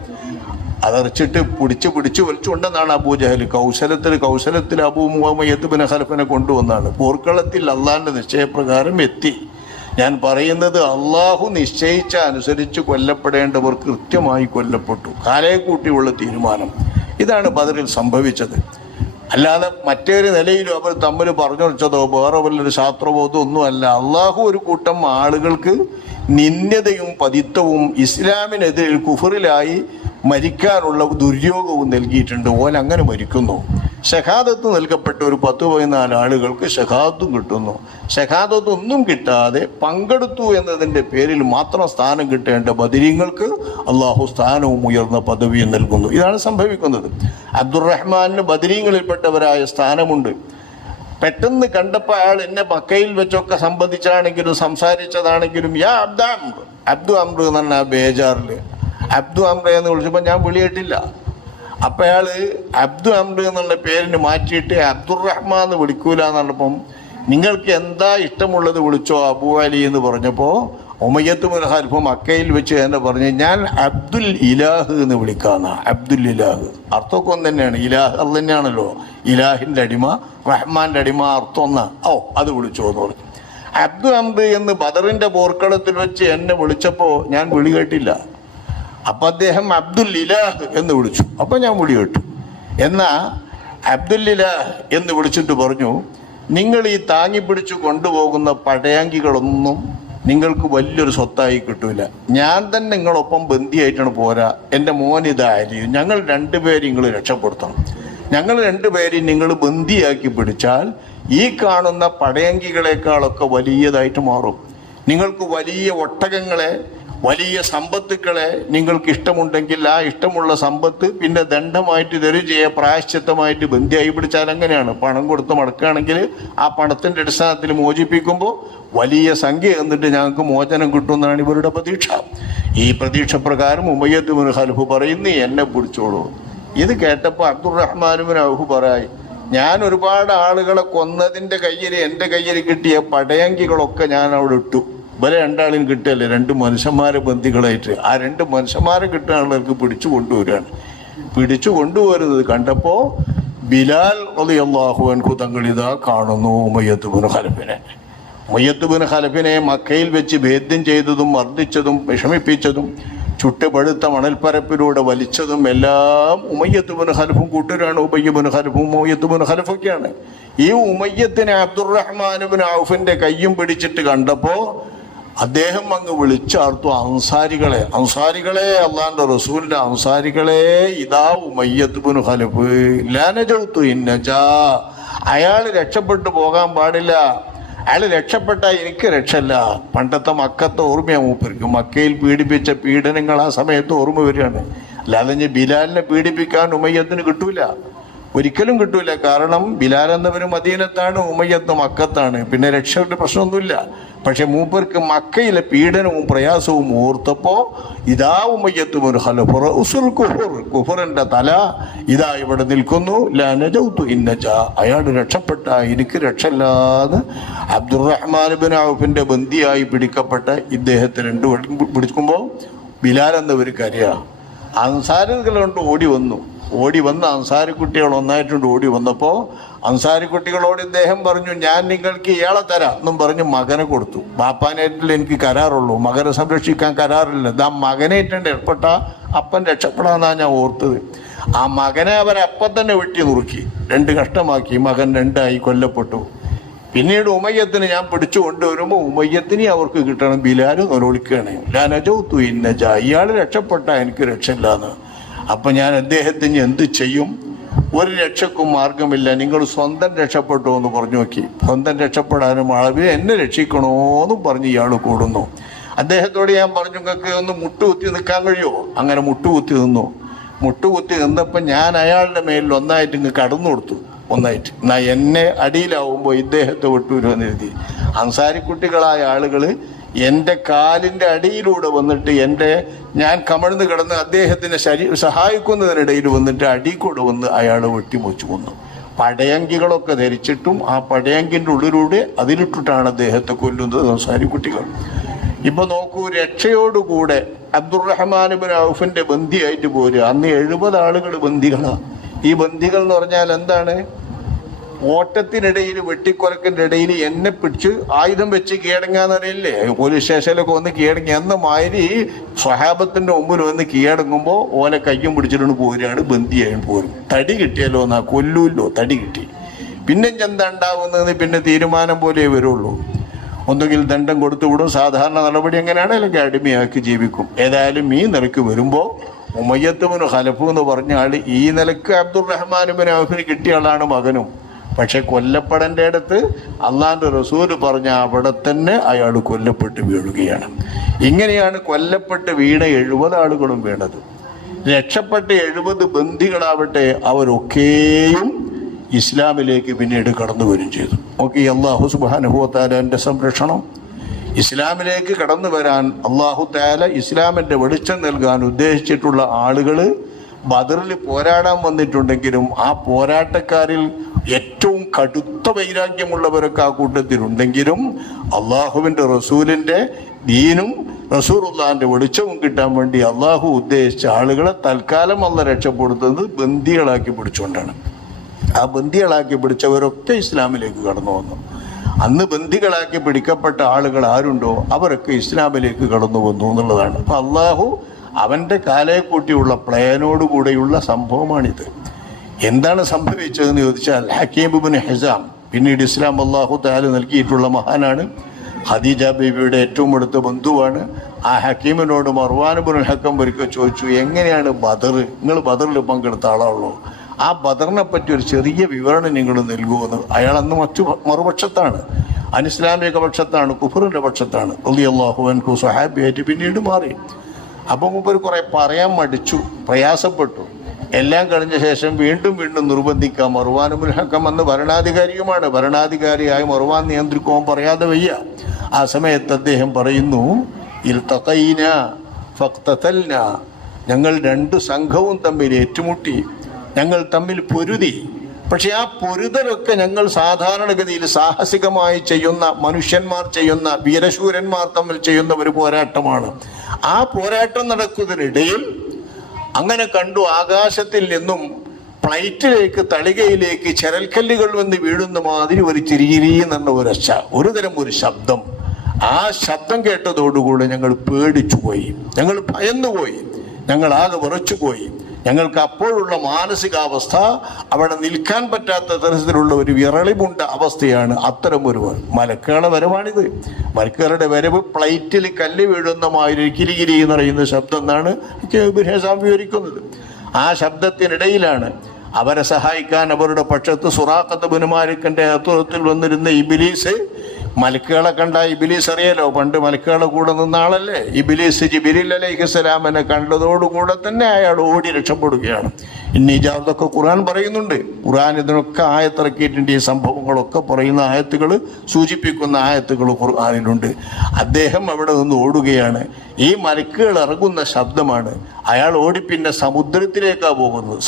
അതറിച്ചിട്ട് പിടിച്ച് വലിച്ചുകൊണ്ടെന്നാണ് അബൂജഹൽ കൗശലത്തിൽ അബൂ ഉമയ്യത്ത് ഇബ്നു ഖൽഫിനെ കൊണ്ടുവന്നാണ്. പോർക്കളത്തിൽ അള്ളാഹിന്റെ നിശ്ചയപ്രകാരം എത്തി. ഞാൻ പറയുന്നത് അള്ളാഹു നിശ്ചയിച്ച അനുസരിച്ച് കൊല്ലപ്പെടേണ്ടവർ കൃത്യമായി കൊല്ലപ്പെട്ടു. കാലയെ കൂട്ടിയുള്ള തീരുമാനം. ഇതാണ് ബദറിൽ സംഭവിച്ചത്. അല്ലാതെ മറ്റൊരു നിലയിലും അവർ തമ്മിൽ പറഞ്ഞു വെച്ചതോ വേറെ വല്ലൊരു ശാസ്ത്രബോധം ഒന്നുമല്ല. അള്ളാഹു ഒരു കൂട്ടം ആളുകൾക്ക് നിന്ദ്യതയും പതിത്വവും ഇസ്ലാമിനെതിരിൽ കുഫറിലായി മരിക്കാനുള്ള ദുര്യോഗവും നൽകിയിട്ടുണ്ട്. ഓൻ അങ്ങനെ മരിക്കുന്നു. ഷഹാദത്ത് നൽകപ്പെട്ട ഒരു 10-14 ആളുകൾക്ക് ഷഹാദത്തും കിട്ടുന്നു. ഷഹാദത്ത് ഒന്നും കിട്ടാതെ പങ്കെടുത്തു എന്നതിൻ്റെ പേരിൽ മാത്രം സ്ഥാനം കിട്ടേണ്ട ബദരീങ്ങൾക്ക് അള്ളാഹു സ്ഥാനവും ഉയർന്ന പദവിയും നൽകുന്നു. ഇതാണ് സംഭവിക്കുന്നത്. അബ്ദുറഹ്മാനിന് ബദരീങ്ങളിൽപ്പെട്ടവരായ സ്ഥാനമുണ്ട്. പെട്ടെന്ന് കണ്ടപ്പോൾ അയാൾ എന്നെ മക്കയിൽ വെച്ചൊക്കെ സംബന്ധിച്ചാണെങ്കിലും സംസാരിച്ചതാണെങ്കിലും യാ അബ്ദു അംർ എന്ന് പറഞ്ഞ ബേജാറിൽ അബ്ദു അംർ എന്ന് വിളിച്ചപ്പോൾ ഞാൻ വിളിയിട്ടില്ല. അപ്പം അയാൾ അബ്ദു അംർ എന്നുള്ള പേരിന് മാറ്റിയിട്ട് അബ്ദുറഹ്മാൻ എന്ന് വിളിക്കൂല എന്നപ്പം നിങ്ങൾക്ക് എന്താ ഇഷ്ടമുള്ളത് വിളിച്ചോ അബൂ അലി എന്ന് പറഞ്ഞപ്പോൾ ഉമയ്യത്ത് ഇബ്നു ഖൽഫ് മക്കയിൽ വെച്ച് തന്നെ പറഞ്ഞു ഞാൻ അബ്ദുൽ ഇലാഹ് എന്ന് വിളിക്കാന്ന. അബ്ദുൽ ഇലാഹ് അർത്ഥമൊക്കെ ഒന്ന് തന്നെയാണ്. ഇലാഹ് അത് തന്നെയാണല്ലോ, ഇലാഹിൻ്റെ അടിമ, റഹ്മാൻ്റെ അടിമ, അർത്ഥം ഒന്നാ. അത് വിളിച്ചോ എന്ന് പറഞ്ഞു. അബ്ദു അംർ എന്ന് ബദറിൻ്റെ പോർക്കളത്തിൽ വെച്ച് എന്നെ വിളിച്ചപ്പോൾ ഞാൻ വിളി കേട്ടില്ല. അപ്പം അദ്ദേഹം അബ്ദുൽ ഇലാഹ് എന്ന് വിളിച്ചു. അപ്പം ഞാൻ വിളി കേട്ടു. എന്നാൽ അബ്ദുൽ ഇലാഹ് എന്ന് വിളിച്ചിട്ട് പറഞ്ഞു നിങ്ങൾ ഈ താങ്ങിപ്പിടിച്ചു കൊണ്ടുപോകുന്ന പടയാങ്കികളൊന്നും നിങ്ങൾക്ക് വലിയൊരു സ്വത്തായി കിട്ടൂല. ഞാൻ തന്നെ നിങ്ങളൊപ്പം ബന്ധിയായിട്ടാണ് പോരാ. എൻ്റെ മോനിതായാലും ഞങ്ങൾ രണ്ടുപേരും നിങ്ങൾ രക്ഷപ്പെടുത്തണം. ഞങ്ങൾ രണ്ടുപേരും നിങ്ങൾ ബന്ധിയാക്കി പിടിച്ചാൽ ഈ കാണുന്ന പടയങ്കികളെക്കാളൊക്കെ വലിയതായിട്ട് മാറും. നിങ്ങൾക്ക് വലിയ ഒട്ടകങ്ങളെ, വലിയ സമ്പത്തുക്കളെ നിങ്ങൾക്ക് ഇഷ്ടമുണ്ടെങ്കിൽ ആ ഇഷ്ടമുള്ള സമ്പത്ത് പിന്നെ ദണ്ഡമായിട്ട് തരും ചെയ്യുക, പ്രായശ്ചിത്തമായിട്ട് ബന്ധിയായി പിടിച്ചാൽ അങ്ങനെയാണ്. പണം കൊടുത്ത് മടക്കുകയാണെങ്കിൽ ആ പണത്തിൻ്റെ അടിസ്ഥാനത്തിൽ മോചിപ്പിക്കുമ്പോൾ വലിയ സംഖ്യ എന്നിട്ട് ഞങ്ങൾക്ക് മോചനം കിട്ടുമെന്നാണ് ഇവരുടെ പ്രതീക്ഷ. ഈ പ്രതീക്ഷ പ്രകാരം ഉമയ്യത്ത് ഇബ്നു ഖൽഫ് പറയുന്നു എന്നെ പിടിച്ചോളൂ. ഇത് കേട്ടപ്പോൾ അബ്ദുറഹ്മാൻ ഇബ്നു ഔഫ് പറയായി ഞാൻ ഒരുപാട് ആളുകളെ കൊന്നതിൻ്റെ കയ്യിൽ എൻ്റെ കയ്യിൽ കിട്ടിയ പടയങ്കികളൊക്കെ ഞാൻ അവിടെ ഇട്ടു. ഇവരെ രണ്ടാളിനും കിട്ടുകയല്ലേ, 2 മനുഷ്യന്മാരെ ബന്ധികളായിട്ട്. ആ 2 മനുഷ്യന്മാരെ കിട്ടാനുള്ളവർക്ക് പിടിച്ചു കൊണ്ടുവരികയാണ്. പിടിച്ചു കൊണ്ടുവരുന്നത് കണ്ടപ്പോൾ ബിലാൽ റളിയല്ലാഹു അൻഹു തങ്ങൾ ഇതാ കാണുന്നു ഉമയ്യത്ത് ഇബ്നു ഖൽഫിനെ. ഉമയ്യത്ത് ഇബ്നു ഖൽഫിനെ മക്കയിൽ വെച്ച് ഭേദ്യം ചെയ്തതും മർദ്ദിച്ചതും വിഷമിപ്പിച്ചതും ചുട്ടുപഴുത്ത മണൽപ്പരപ്പിലൂടെ വലിച്ചതും എല്ലാം ഉമയ്യത്ത് ഇബ്നു ഖൽഫും കൂട്ടരാണ്. ഉബയ്യ് ഇബ്നു ഖൽഫും ഉമയ്യത്ത് ഇബ്നു ഖൽഫൊക്കെയാണ്. ഈ ഉമയ്യത്തിനെ അബ്ദുറഹ്മാൻ ഇബ്നു ഔഫിന്റെ കയ്യും പിടിച്ചിട്ട് കണ്ടപ്പോൾ അദ്ദേഹം അങ്ങ് വിളിച്ചാർത്തു അൻസാരികളെ അള്ളാന്റെ റസൂലിന്റെ അൻസാരികളെ ഇതാ ഉമയ്യത്ത് ഇബ്നു ഖൽഫ് ലാ നജൗതു ഇന്നജാ. അയാൾ രക്ഷപ്പെട്ടു പോകാൻ പാടില്ല. അയാൾ രക്ഷപ്പെട്ടാൽ എനിക്ക് രക്ഷയില്ല. പണ്ടത്തെ മക്കത്തെ ഓർമ്മയാണ് മൂപ്പർക്ക്. മക്കയിൽ പീഡിപ്പിച്ച പീഡനങ്ങൾ ആ സമയത്ത് ഓർമ്മ വരികയാണ്. അല്ലാതെ ബിലാലിനെ പീഡിപ്പിക്കാൻ ഉമയ്യത്തിന് കിട്ടൂല, ഒരിക്കലും കിട്ടൂല. കാരണം ബിലാൽ എന്നവർ മദീനത്താണ്, ഉമയ്യത്ത് മക്കത്താണ്. പിന്നെ രക്ഷയുടെ പ്രശ്നമൊന്നുമില്ല. പക്ഷെ മൂപ്പർക്ക് മക്കയിലെ പീഡനവും പ്രയാസവും ഓർത്തപ്പോൾ ഇതാ ഉമയ്യത്ത് ഇബ്നു ഖൽഫ് റഉസുൽ കുഫറിന്റെ തല ഇതാ ഇവിടെ നിൽക്കുന്നു. ലാ നജൗതു ഇന്നജാ. അയാൾ രക്ഷപ്പെട്ട എനിക്ക് രക്ഷയില്ലാതെ അബ്ദുറഹ്മാൻ ഇബ്നു ഔഫിന്റെ ബന്ദിയായി പിടിക്കപ്പെട്ട ഇദ്ദേഹത്തെ 2 പിടിക്കുമ്പോൾ ബിലാൽ എന്നവർക്ക് അറിയാം. അൻസാരികൾ കൊണ്ട് ഓടി വന്ന് അൻസാരി കുട്ടികൾ ഒന്നായിട്ടുണ്ട്. ഓടി വന്നപ്പോൾ അൻസാരി കുട്ടികളോട് ഇദ്ദേഹം പറഞ്ഞു ഞാൻ നിങ്ങൾക്ക് ഇയാളെ തരാം എന്നും പറഞ്ഞ് മകനെ കൊടുത്തു. ബാപ്പാനായിട്ടിൽ എനിക്ക് കരാറുള്ളൂ, മകനെ സംരക്ഷിക്കാൻ കരാറില്ല. ഇതാ മകനായിട്ടുണ്ട് ഏർപ്പെട്ട അപ്പൻ രക്ഷപ്പെടാന്നാണ് ഞാൻ ഓർത്തത്. ആ മകനെ അവരപ്പം തന്നെ വെട്ടി നുറുക്കി, 2 കഷ്ടമാക്കി. മകൻ 2ആയി കൊല്ലപ്പെട്ടു. പിന്നീട് ഉമയ്യത്തിന് ഞാൻ പിടിച്ചു കൊണ്ടുവരുമ്പോൾ ഉമയ്യത്തിനെ അവർക്ക് കിട്ടണം. ബിലാല് നിലവിളിക്കുകയാണ് ലാ നജൗതു ഇന്നജാ. ഇയാൾ രക്ഷപ്പെട്ട എനിക്ക് രക്ഷയില്ലാന്ന്. അപ്പം ഞാൻ അദ്ദേഹത്തിന് എന്ത് ചെയ്യും? ഒരു രക്ഷക്കും മാർഗമില്ല. നിങ്ങൾ സ്വന്തം രക്ഷപ്പെട്ടോ എന്ന് പറഞ്ഞു നോക്കി. സ്വന്തം രക്ഷപ്പെടാനും അളവിൽ എന്നെ രക്ഷിക്കണോന്നും പറഞ്ഞ് ഇയാൾ കൂടുന്നു. അദ്ദേഹത്തോട് ഞാൻ പറഞ്ഞു നിങ്ങൾക്ക് ഒന്ന് മുട്ടുകുത്തി നിൽക്കാൻ കഴിയുമോ? അങ്ങനെ മുട്ടുകുത്തി നിന്നു. മുട്ടുകുത്തി നിന്നപ്പോൾ ഞാൻ അയാളുടെ മേലിൽ ഒന്നായിട്ട് ഇങ്ങ് കടന്നു കൊടുത്തു. ഒന്നായിട്ട് എന്നാ എന്നെ അടിയിലാവുമ്പോൾ ഇദ്ദേഹത്തെ വിട്ടുവരുമെന്ന് എഴുതി. അൻസാരിക്കുട്ടികളായ ആളുകൾ എൻ്റെ കാലിൻ്റെ അടിയിലൂടെ വന്നിട്ട് ഞാൻ കമഴ്ന്ന് കിടന്ന് അദ്ദേഹത്തിനെ സഹായിക്കുന്നതിനിടയിൽ വന്നിട്ട് അടിക്കൂടെ വന്ന് അയാളെ വെട്ടിമുറിച്ചു കൊന്നു. പടയങ്കികളൊക്കെ ധരിച്ചിട്ടും ആ പടയങ്കിൻ്റെ ഉള്ളിലൂടെ അതിലിട്ടിട്ടാണ് അദ്ദേഹത്തെ കൊല്ലുന്നത് അൻസാരിക്കുട്ടികൾ. ഇപ്പൊ നോക്കൂ, രക്ഷയോടുകൂടെ അബ്ദുറഹ്മാൻ ഇബ്നു ഔഫിന്റെ ബന്ദിയായിട്ട് പോരുക. അന്ന് 70 ആളുകൾ ബന്ദികളാണ്. ഈ ബന്ദികൾ എന്ന് പറഞ്ഞാൽ എന്താണ്? ഓട്ടത്തിനിടയിൽ വെട്ടിക്കൊലക്കിന്റെ ഇടയിൽ എന്നെ പിടിച്ച് ആയുധം വെച്ച് കീഴടങ്ങാന്ന് അറിയില്ലേ, പോലീസ് സ്റ്റേഷനിലൊക്കെ വന്ന് കീഴടങ്ങി. അന്ന് മാതിരി സ്വഹാബത്തിന്റെ മുമ്പിൽ വന്ന് കീഴടങ്ങുമ്പോൾ ഓലെ കയ്യും പിടിച്ചിട്ട് പോരുകയാണ്, ബന്ദിയായിട്ട് പോരും. തടി കിട്ടിയല്ലോ എന്നാ, കൊല്ലൂല്ലോ, തടി കിട്ടി. പിന്നെ എന്താ ഉണ്ടാവുന്നത്? പിന്നെ തീരുമാനം പോലെ വരുള്ളൂ. ഒന്നുകിൽ ദണ്ഡം കൊടുത്തു വിടും, സാധാരണ നടപടി എങ്ങനെയാണ്, അല്ലെങ്കിൽ അടിമയാക്കി ജീവിക്കും. ഏതായാലും ഈ നിലയ്ക്ക് വരുമ്പോൾ ഉമയ്യത്ത് ഇബ്നു ഖലഫ് എന്ന് പറഞ്ഞ ആൾ ഈ നിലക്ക് അബ്ദുറഹ്മാൻ ഇബ്നു ഔഫിന് കിട്ടിയ ആളാണ് മകനും. പക്ഷെ കൊല്ലപ്പെടേണ്ട അടുത്ത് അള്ളാന്റെ റസൂല് പറഞ്ഞ അവിടെ തന്നെ അയാൾ കൊല്ലപ്പെട്ട് വീഴുകയാണ്. ഇങ്ങനെയാണ് കൊല്ലപ്പെട്ട് വീണ 70 ആളുകളും വീണത്. രക്ഷപ്പെട്ട 70 ബന്ദികളാവട്ടെ അവരൊക്കെയും ഇസ്ലാമിലേക്ക് പിന്നീട് കടന്നു വരും ചെയ്തു. ഓക്കെ, അള്ളാഹു സുബ്ഹാനഹു വ തആലയുടെ സംരക്ഷണം. ഇസ്ലാമിലേക്ക് കടന്നു വരാൻ അള്ളാഹു തആല ഇസ്ലാമിന്റെ വെളിച്ചം നൽകാൻ ഉദ്ദേശിച്ചിട്ടുള്ള ആളുകൾ ബദറിൽ പോരാടാൻ വന്നിട്ടുണ്ടെങ്കിലും ആ പോരാട്ടക്കാരിൽ ഏറ്റവും കടുത്ത വൈരാഗ്യമുള്ളവരൊക്കെ ആ കൂട്ടത്തിലുണ്ടെങ്കിലും അള്ളാഹുവിൻ്റെ റസൂലിൻ്റെ ദീനും റസൂലുള്ളാഹിന്റെ വെളിച്ചവും കിട്ടാൻ വേണ്ടി അള്ളാഹു ഉദ്ദേശിച്ച ആളുകളെ തൽക്കാലം അള്ളാഹ് രക്ഷപ്പെടുത്തുന്നത് ബന്ദികളാക്കി പിടിച്ചുകൊണ്ടാണ്. ആ ബന്ദികളാക്കി പിടിച്ചവരൊക്കെ ഇസ്ലാമിലേക്ക് കടന്നു വന്നു. അന്ന് ബന്ദികളാക്കി പിടിക്കപ്പെട്ട ആളുകൾ ആരുണ്ടോ അവരൊക്കെ ഇസ്ലാമിലേക്ക് കടന്നു വന്നു എന്നുള്ളതാണ്. അപ്പൊ അള്ളാഹു അവന്റെ കാലയെ കൂട്ടിയുള്ള പ്ലാനോടുകൂടെയുള്ള സംഭവമാണിത്. എന്താണ് സംഭവിച്ചതെന്ന് ചോദിച്ചാൽ, ഹക്കീം ഇബ്നു ഹിസാം പിന്നീട് ഇസ്ലാം അള്ളാഹു തആല നൽകിയിട്ടുള്ള മഹാനാണ്. ഖദീജ ബീവിയുടെ ഏറ്റവും അടുത്ത ബന്ധുവാണ്. ആ ഹക്കീമിനോട് മർവാൻ ഇബ്നുൽ ഹക്കം ഒരിക്കൽ ചോദിച്ചു, എങ്ങനെയാണ് ബദർ, നിങ്ങൾ ബദറിൽ പങ്കെടുത്ത ആളാണല്ലോ, ആ ബദറിനെ പറ്റി ഒരു ചെറിയ വിവരണം നിങ്ങൾ നൽകുമെന്ന്. അയാൾ അന്ന് മറുപക്ഷത്താണ്, അനിസ്ലാമിക പക്ഷത്താണ്, കുഫറിന്റെ പക്ഷത്താണ്. റളിയല്ലാഹു അൻഹു സ്വഹാബിയായിട്ട് പിന്നീട് മാറി. അപ്പം മൂപ്പർ കുറെ പറയാൻ മടിച്ചു, പ്രയാസപ്പെട്ടു. എല്ലാം കഴിഞ്ഞ ശേഷം വീണ്ടും നിർബന്ധിക്കാം. മർവാൻ ഇബ്നുൽ ഹക്കം അന്ന് ഭരണാധികാരിയുമാണ്. ഭരണാധികാരിയായി മർവാൻ നിയന്ത്രിക്കുവാൻ പറയാതെ വയ്യ. ആ സമയത്ത് അദ്ദേഹം പറയുന്നു, ഇൽതഖൈന ഫഖ്തതൽന, ഞങ്ങൾ 2 സംഘവും തമ്മിൽ ഏറ്റുമുട്ടി, ഞങ്ങൾ തമ്മിൽ പൊരുതി. പക്ഷെ ആ പൊരുതലൊക്കെ ഞങ്ങൾ സാധാരണഗതിയിൽ സാഹസികമായി ചെയ്യുന്ന, മനുഷ്യന്മാർ ചെയ്യുന്ന, വീരശൂരന്മാർ തമ്മിൽ ചെയ്യുന്ന ഒരു പോരാട്ടമാണ്. ആ പോരാട്ടം നടക്കുന്നതിനിടയിൽ അങ്ങനെ കണ്ടു, ആകാശത്തിൽ നിന്നും ഫ്ലൈറ്റിലേക്ക്, തളികയിലേക്ക് ചരൽക്കല്ലുകൾ വന്ന് വീഴുന്ന മാതിരി ഒരു ചിരിയെന്ന ഒരുതരം ഒരു ശബ്ദം. ആ ശബ്ദം കേട്ടതോടുകൂടി ഞങ്ങൾ പേടിച്ചുപോയി, ഞങ്ങൾ ഭയന്നുപോയി, ഞങ്ങൾ ആകെ വിറച്ചുപോയി. ഞങ്ങൾക്ക് അപ്പോഴുള്ള മാനസികാവസ്ഥ അവിടെ നിൽക്കാൻ പറ്റാത്ത തരത്തിലുള്ള ഒരു വിറളിമുണ്ട അവസ്ഥയാണ്. അത്തരം ഒരു മലക്കുകളുടെ വരവാണിത്. മലക്കുകളുടെ വരവ് ഫ്ലൈറ്റിൽ കല്ല് വീഴുന്ന മാതിരി കിരികിരി എന്ന് പറയുന്ന ശബ്ദം എന്നാണ് വിവരിക്കുന്നത്. ആ ശബ്ദത്തിനിടയിലാണ് അവരെ സഹായിക്കാൻ അവരുടെ പക്ഷത്ത് സുറാഖത്ത് ബിൻ മാലിക്കിന്റെ നേതൃത്വത്തിൽ വന്നിരുന്ന ഇബ്ലീസ്. മലക്കുകളെ കണ്ട ഇബ്ലീസ് അറിയാലോ, പണ്ട് മലക്കുകളെ കൂടെ നിന്ന ആളല്ലേ ഇബ്ലീസ്. ജിബ്രീൽ അലൈഹിസ്സലാമിനെ കണ്ടതോടുകൂടെ തന്നെ അയാൾ ഓടി രക്ഷപ്പെടുകയാണ്. ഇന്നീജാതൊക്കെ ഖുർആൻ പറയുന്നുണ്ട്. ഖുർആൻ ഇതിനൊക്കെ ആയത്തിറക്കിയിട്ടുണ്ട്. ഈ സംഭവങ്ങളൊക്കെ പറയുന്ന ആയത്തുകൾ, സൂചിപ്പിക്കുന്ന ആയത്തുകൾ ഖുർആനിലുണ്ട്. അദ്ദേഹം അവിടെ നിന്ന് ഓടുകയാണ്. ഈ മലക്കുകൾ ഇറങ്ങുന്ന ശബ്ദമാണ്. അയാൾ ഓടി പിന്നെ സമുദ്രത്തിലേക്കാണ് പോകുന്നത്.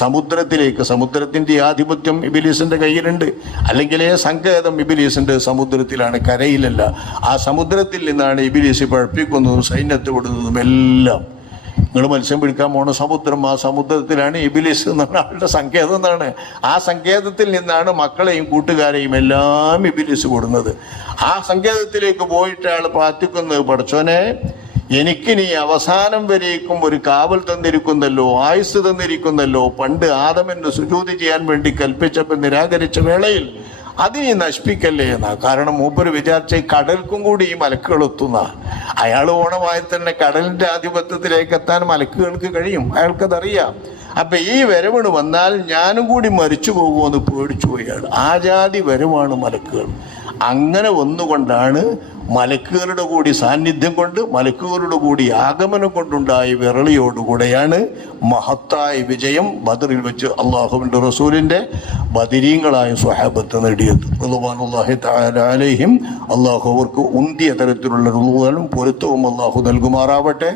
സമുദ്രത്തിന്റെ ആധിപത്യം ഇബ്ലീസിന്റെ കയ്യിലുണ്ട്. അല്ലെങ്കിലേ സങ്കേതം ഇബ്ലീസിന്റെ സമുദ്രത്തിലാണ്, കരയിലല്ല. ആ സമുദ്രത്തിൽ നിന്നാണ് ഇബ്ലീസ് പഴപ്പിക്കുന്നതും സൈന്യത്തെ വിടുന്നതും എല്ലാം. നിങ്ങൾ മത്സ്യം പിടിക്കാൻ പോണ സമുദ്രം, ആ സമുദ്രത്തിലാണ് ഇബ്ലീസ് എന്നുള്ള ആളുടെ സങ്കേതം എന്നാണ്. ആ സങ്കേതത്തിൽ നിന്നാണ് മക്കളെയും കൂട്ടുകാരെയും എല്ലാം ഇബ്ലീസ് കൊടുക്കുന്നത്. ആ സങ്കേതത്തിലേക്ക് പോയിട്ട് അയാൾ പ്രാർത്ഥിക്കുന്നത്, പടച്ചോനെ എനിക്ക് നീ അവസാനം വരേക്കും ഒരു കാവൽ തന്നിരിക്കുന്നല്ലോ, ആയുസ് തന്നിരിക്കുന്നല്ലോ. പണ്ട് ആദമിന് സുജൂദ് ചെയ്യാൻ വേണ്ടി കൽപ്പിച്ചപ്പോൾ നിരാകരിച്ച വേളയിൽ അത് നീ നശിപ്പിക്കല്ലേ എന്നാ. കാരണം മൂപ്പര് വിചാരിച്ച കടൽക്കും കൂടി ഈ മലക്കുകൾ എത്തുന്ന. അയാൾ ഓണമായി തന്നെ കടലിന്റെ ആധിപത്യത്തിലേക്ക് എത്താൻ മലക്കുകൾക്ക് കഴിയും, അയാൾക്കതറിയാം. അപ്പൊ ഈ വരവണ് വന്നാൽ ഞാനും കൂടി മരിച്ചു പോകുമെന്ന് പേടിച്ചു പോയി അയാൾ. ആ ജാതി വരവാണ് മലക്കുകൾ. അങ്ങനെ വന്നുകൊണ്ടാണ് മലക്കുകളുടെ കൂടി സാന്നിധ്യം കൊണ്ട്, മലക്കുകളുടെ കൂടി ആഗമനം കൊണ്ടുണ്ടായ വിരളിയോടുകൂടെയാണ് മഹത്തായ വിജയം ബദറിൽ വെച്ച് അള്ളാഹുവിൻ്റെ റസൂലിൻ്റെ ബദരീങ്ങളായ സ്വഹാബത്ത് നേടിയത്. റളിയല്ലാഹു തആല അലൈഹിം. അള്ളാഹു അവർക്ക് ഉന്തിയ തരത്തിലുള്ള റുളുകളും പൊരുത്തവും അള്ളാഹു നൽകുമാറാവട്ടെ.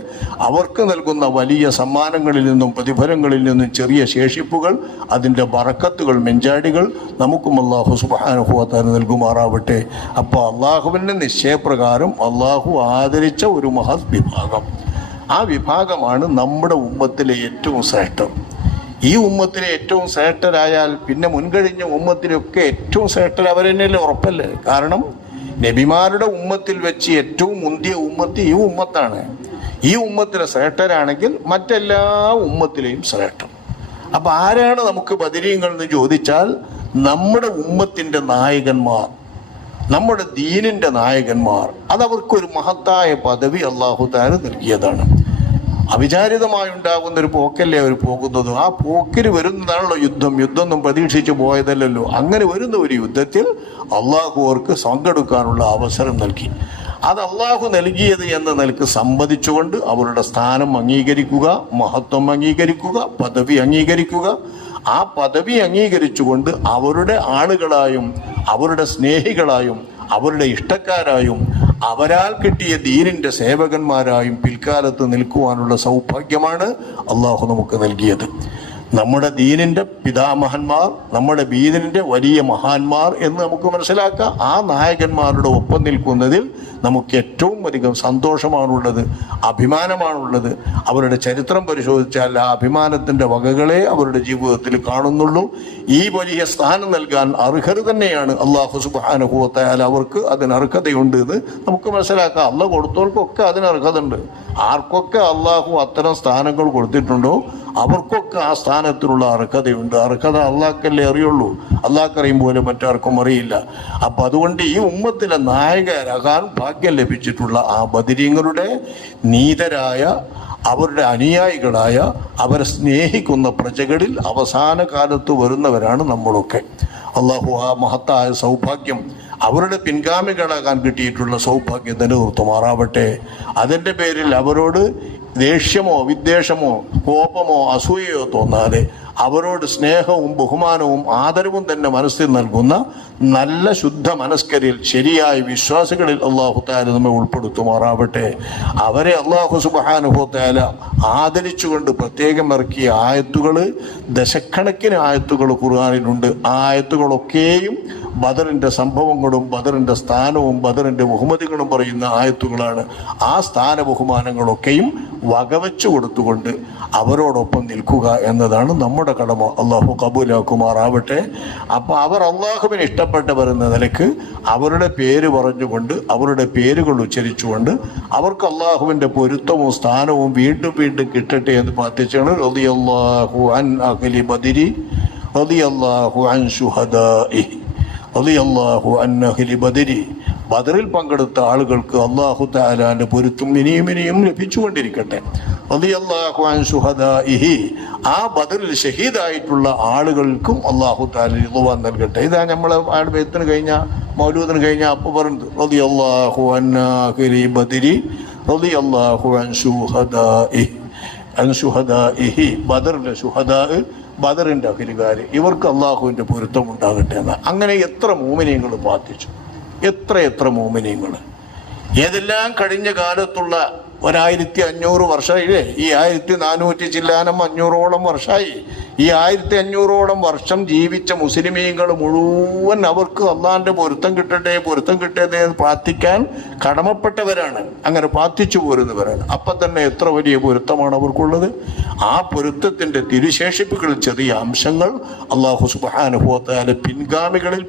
അവർക്ക് നൽകുന്ന വലിയ സമ്മാനങ്ങളിൽ നിന്നും പ്രതിഫലങ്ങളിൽ നിന്നും ചെറിയ ശേഷിപ്പുകൾ, അതിൻ്റെ ബറക്കത്തുകൾ, മെഞ്ചാടികൾ നമുക്കും അള്ളാഹു സുബ്ഹാനഹു വ തആല നൽകുമാറാവട്ടെ. അപ്പോൾ അള്ളാഹുവിൻ്റെ നിശ്ചയപ്രകാരം അള്ളാഹു ആദരിച്ച ഒരു മഹത് വിഭാഗം, ആ വിഭാഗമാണ് നമ്മുടെ ഉമ്മത്തിലെ ഏറ്റവും ശ്രേഷ്ഠം. ഈ ഉമ്മത്തിലെ ഏറ്റവും ശ്രേഷ്ഠരായാൽ പിന്നെ മുൻകഴിഞ്ഞ ഉമ്മത്തിലൊക്കെ ഏറ്റവും ശ്രേഷ്ഠർ അവർ തന്നെയല്ലേ, ഉറപ്പല്ലേ? കാരണം നബിമാരുടെ ഉമ്മത്തിൽ വെച്ച് ഏറ്റവും മുന്തിയ ഉമ്മത്ത് ഈ ഉമ്മത്താണ്. ഈ ഉമ്മത്തിലെ ശ്രേഷ്ഠരാണെങ്കിൽ മറ്റെല്ലാ ഉമ്മത്തിലെയും ശ്രേഷ്ഠം. അപ്പം ആരാണ് നമുക്ക് ബദരീങ്ങൾ എന്ന് ചോദിച്ചാൽ, നമ്മുടെ ഉമ്മത്തിൻ്റെ നായകന്മാർ, നമ്മുടെ ദീനിൻ്റെ നായകന്മാർ. അതവർക്കൊരു മഹത്തായ പദവി അല്ലാഹു തആല നൽകിയതാണ്. അവിചാരിതമായി ഉണ്ടാകുന്ന ഒരു പോക്കല്ലേ അവർ പോകുന്നത്. ആ പോക്കിന് വരുന്നതാണല്ലോ യുദ്ധം. യുദ്ധമൊന്നും പ്രതീക്ഷിച്ച് പോയതല്ലല്ലോ. അങ്ങനെ വരുന്ന ഒരു യുദ്ധത്തിൽ അള്ളാഹു അവർക്ക് പങ്കെടുക്കാനുള്ള അവസരം നൽകി. അത് അള്ളാഹു നൽകിയത് എന്ന നിലക്ക് സമ്മതിച്ചുകൊണ്ട് അവരുടെ സ്ഥാനം അംഗീകരിക്കുക, മഹത്വം അംഗീകരിക്കുക, പദവി അംഗീകരിക്കുക. ആ പദവി അംഗീകരിച്ചുകൊണ്ട് അവരുടെ ആളുകളായും അവരുടെ സ്നേഹികളായും അവരുടെ ഇഷ്ടക്കാരായും അവരാൽ കിട്ടിയ ദീനിൻ്റെ സേവകന്മാരായും പിൽക്കാലത്ത് നിൽക്കുവാനുള്ള സൗഭാഗ്യമാണ് അള്ളാഹു നമുക്ക് നൽകിയത്. നമ്മുടെ ദീനിൻ്റെ പിതാമഹന്മാർ, നമ്മുടെ ദീനിൻ്റെ വലിയ മഹാന്മാർ എന്ന് നമുക്ക് മനസ്സിലാക്കാം. ആ നായകന്മാരുടെ ഒപ്പം നിൽക്കുന്നതിൽ നമുക്ക് ഏറ്റവും അധികം സന്തോഷമാണുള്ളത്, അഭിമാനമാണുള്ളത്. അവരുടെ ചരിത്രം പരിശോധിച്ചാൽ ആ അഭിമാനത്തിൻ്റെ വകകളെ അവരുടെ ജീവിതത്തിൽ കാണുന്നുള്ളൂ. ഈ വലിയ സ്ഥാനം നൽകാൻ അർഹർ തന്നെയാണ് അല്ലാഹു സുബ്ഹാനഹു വ തആല. അവർക്ക് അതിന് അർഹതയുണ്ട് എന്ന് നമുക്ക് മനസ്സിലാക്കാം. അള്ളാഹ് കൊടുത്തവർക്കൊക്കെ അതിന് അർഹതയുണ്ട്. ആർക്കൊക്കെ അള്ളാഹു അത്തരം സ്ഥാനങ്ങൾ കൊടുത്തിട്ടുണ്ടോ അവർക്കൊക്കെ ആ സ്ഥാനത്തിനുള്ള അർഹതയുണ്ട്. അർഹത അള്ളാഹ്ക്കല്ലേ അറിയുള്ളൂ. അള്ളാഹ്ക്കറിയും പോലെ മറ്റാർക്കും അറിയില്ല. അപ്പം അതുകൊണ്ട് ഈ ഉമ്മത്തിലെ നായകരാകാൻ ഭാഗ്യം ലഭിച്ചിട്ടുള്ള ആ ബദരീങ്ങളുടെ നീതരായ, അവരുടെ അനുയായികളായ, അവരെ സ്നേഹിക്കുന്ന പ്രജകളിൽ അവസാന കാലത്ത് വരുന്നവരാണ് നമ്മളൊക്കെ. അള്ളാഹു ആ മഹത്തായ സൗഭാഗ്യം അവരുടെ പിൻഗാമികളാകാൻ കിട്ടിയിട്ടുള്ള സൗഭാഗ്യം നിലനിർത്തുമാറാവട്ടെ. അതിൻ്റെ പേരിൽ അവരോട് ദേഷ്യമോ വിദ്വേഷമോ കോപമോ അസൂയയോ തോന്നാതെ അവരോട് സ്നേഹവും ബഹുമാനവും ആദരവും തന്നെ മനസ്സിൽ നൽകുന്ന നല്ല ശുദ്ധ മനസ്കരിൽ ശരിയായ വിശ്വാസികളിൽ അല്ലാഹു തആല നമ്മെ ഉൾപ്പെടുത്തുമാറാവട്ടെ. അവരെ അല്ലാഹു സുബ്ഹാനഹു വ തആല ആദരിച്ചുകൊണ്ട് പ്രത്യേകം ഇറക്കിയ ആയത്തുകൾ, ദശക്കണക്കിന് ആയത്തുകൾ ഖുർആനിലുണ്ട്. ആ ആയത്തുകളൊക്കെയും ബദറിൻ്റെ സംഭവങ്ങളും ബദറിൻ്റെ സ്ഥാനവും ബദറിൻ്റെ ബഹുമതികളും പറയുന്ന ആയത്തുകളാണ്. ആ സ്ഥാന ബഹുമാനങ്ങളൊക്കെയും വകവെച്ചു കൊടുത്തുകൊണ്ട് അവരോടൊപ്പം നിൽക്കുക എന്നതാണ് നമ്മുടെ കടമ. അള്ളാഹു കബൂലാക്കുമാറാവട്ടെ. അപ്പോൾ അവർ അള്ളാഹുവിന് ഇഷ്ടപ്പെട്ടവരെന്ന നിലക്ക് അവരുടെ പേര് പറഞ്ഞുകൊണ്ട്, അവരുടെ പേരുകൾ ഉച്ചരിച്ചുകൊണ്ട് അവർക്ക് അള്ളാഹുവിൻ്റെ പൊരുത്തവും സ്ഥാനവും വീണ്ടും വീണ്ടും കിട്ടട്ടെ എന്ന് പ്രാർത്ഥിച്ചാണ്. റളിയല്ലാഹു അൻ അഹ്ലി ബദരി, റളിയല്ലാഹു അൻ ശുഹദാഇ, റളിയല്ലാഹു അൻ അഹ്ലി ബദരി. ബദറിൽ പങ്കെടുത്ത ആളുകൾക്ക് അല്ലാഹു തആലാന്റെ പൊരുത്തം ഇനിയും ലഭിച്ചുകൊണ്ടിരിക്കട്ടെ. റളിയല്ലാഹു അൻ ശുഹദാഇഹി. ആ ബദറിൽ ഷഹീദായിട്ടുള്ള ആളുകൾക്കും അല്ലാഹു തആല റിദ്വാൻ നൽകട്ടെ. ഇതാ നമ്മൾ ആട് ബൈത്തിന് കഴിഞ്ഞ മൗലൂദിന് കഴിഞ്ഞ അപ്പോൾ പറയുന്നത് റളിയല്ലാഹു അൻ അഹ്ലി ബദരി, റളിയല്ലാഹു അൻ ശുഹദാഇഹി. ബദറിലെ ശുഹദാ, ബദറിൻ്റെ അഖിലുകാർ, ഇവർക്ക് അള്ളാഹുവിൻ്റെ പൊരുത്തം ഉണ്ടാകട്ടെ എന്ന്. അങ്ങനെ എത്ര മോമിനിയങ്ങൾ പ്രാർത്ഥിച്ചു, എത്ര മോമിനിയങ്ങൾ. ഏതെല്ലാം കഴിഞ്ഞ കാലത്തുള്ള 1500 വർഷമായില്ലേ? ഈ 1400 ചില്ലാനം 500ഓളം വർഷമായി. ഈ 1500ഓളം വർഷം ജീവിച്ച മുസ്ലിമീങ്ങൾ മുഴുവൻ അവർക്ക് അള്ളാഹിൻ്റെ പൊരുത്തം കിട്ടട്ടെ എന്ന് പ്രാർത്ഥിക്കാൻ കടമപ്പെട്ടവരാണ്. അങ്ങനെ പ്രാർത്ഥിച്ചു പോരുന്നവരാണ്. അപ്പം തന്നെ എത്ര വലിയ പൊരുത്തമാണ് അവർക്കുള്ളത്. ആ പൊരുത്തത്തിൻ്റെ തിരുശേഷിപ്പുകളിൽ ചെറിയ അംശങ്ങൾ അല്ലാഹു സുബ്ഹാനഹു വ തആല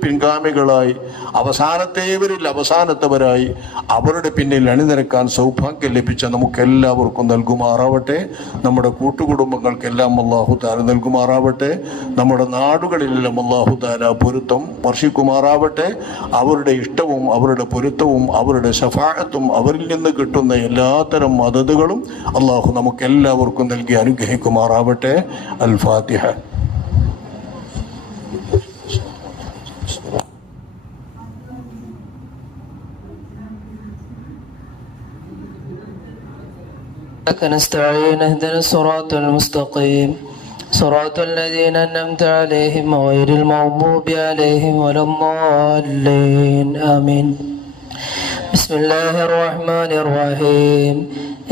പിൻഗാമികളായി അവസാനത്തേവരിൽ അവസാനത്തവരായി അവരുടെ പിന്നിൽ അണിനിരക്കാൻ സൗഭാഗ്യം ലഭിച്ച നമുക്കെല്ലാവർക്കും നൽകുമാറാവട്ടെ. നമ്മുടെ കൂട്ടുകുടുംബങ്ങൾക്കെല്ലാം അല്ലാഹു തആല നൽകുമാറാവട്ടെ. നമ്മുടെ നാടുകളിലെല്ലാം അല്ലാഹു തആല പൊരുത്തം വർഷിക്കുമാറാവട്ടെ. അവരുടെ ഇഷ്ടവും അവരുടെ പൊരുത്തവും അവരുടെ ശഫാഅത്തും അവരിൽ നിന്ന് കിട്ടുന്ന എല്ലാത്തരം മദദുകളും അല്ലാഹു നമുക്കെല്ലാവർക്കും നൽകി അനുഗ്രഹിക്കുമാറാവട്ടെ. അൽ ഫാത്തിഹ. نستعين اهدنا الصراط المستقيم صراط الذين أنعمت عليهم غير المغضوب عليهم ولا الضالين آمين. بسم الله الرحمن الرحيم.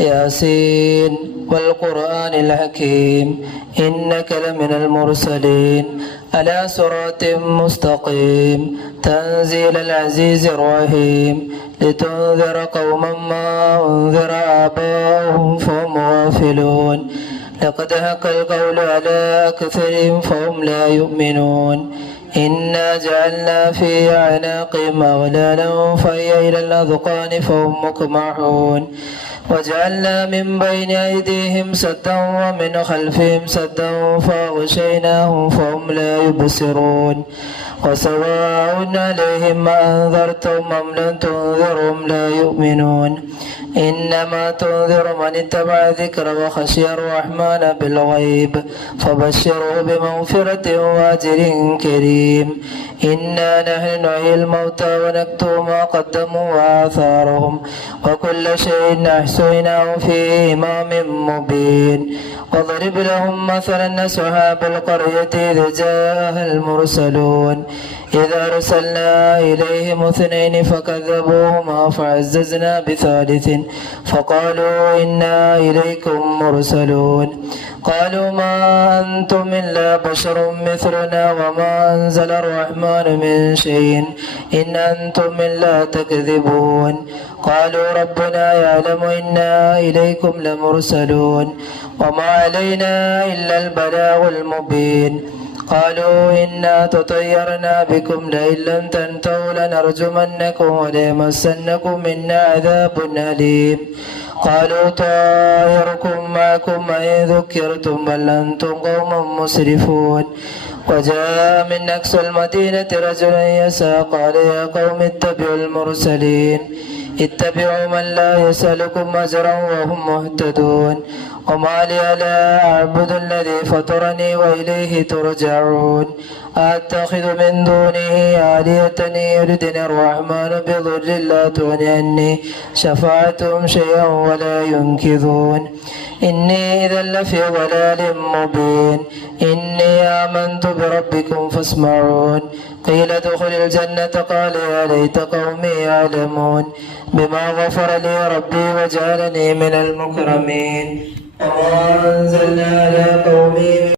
ياسين والقرآن الحكيم إنك لمن المرسلين على صراط مستقيم تنزيل العزيز الرحيم لتنذر قوما ما أنذر آباؤهم فهم غافلون لقد حق القول على أكثرهم فهم لا يؤمنون إنا جعلنا في أعناقهم أغلالا فهي إلى الأذقان فهم مقمحون وجعلنا من بين أيديهم سدا ومن خلفهم سدا فأغشيناهم فهم لا يبصرون وسواء عليهم أنذرتهم أم لم تنذرهم لا يؤمنون إنما تنذر من اتبع ذكر وخشي الرحمن بالغيب فبشره بمغفرة وأجر كريم. إنا نحن نحيي الموتى ونكتب ما قدموا وآثارهم وكل شيء أحصيناه في إمام مبين. واضرب لهم مثلا أصحاب القرية إذ جاءها المرسلون إذ أرسلنا إليهم 2 فكذبوهما فعززنا بثالث فقالوا إنا إليكم مرسلون قالوا ما أنتم إلا بشر مثلنا وما أنزل الرحمن من شيء إن أنتم إلا تكذبون قالوا ربنا يعلم إنا إليكم لمرسلون وما علينا إلا البلاغ المبين. قالوا إنا تطيرنا بكم لئن لم تنتهوا لنرجمنكم وليمسنكم منا عذاب أليم. قالوا طائركم معكم إن ذكرتم بل أنتم قوم مسرفون. وجاء من أقصى المدينة رجل يسعى قال يا قوم اتبعوا المرسلين اتبعوا من لا يسألكم أجرا وهم مهتدون. وما لي لا أعبد الذي فطرني وإليه ترجعون أتخذ من دونه آلهة يردني الرحمن بضر لا تغن عني شفاعتهم شيئا ولا ينقذون. إني إذا لفي ضلال مبين. إني آمنت بربكم فاسمعون. قيل ادخل الجنة قال يا ليت قومي يعلمون بما غفر لي ربي وجعلني من المكرمين. وما أنزلنا على قومي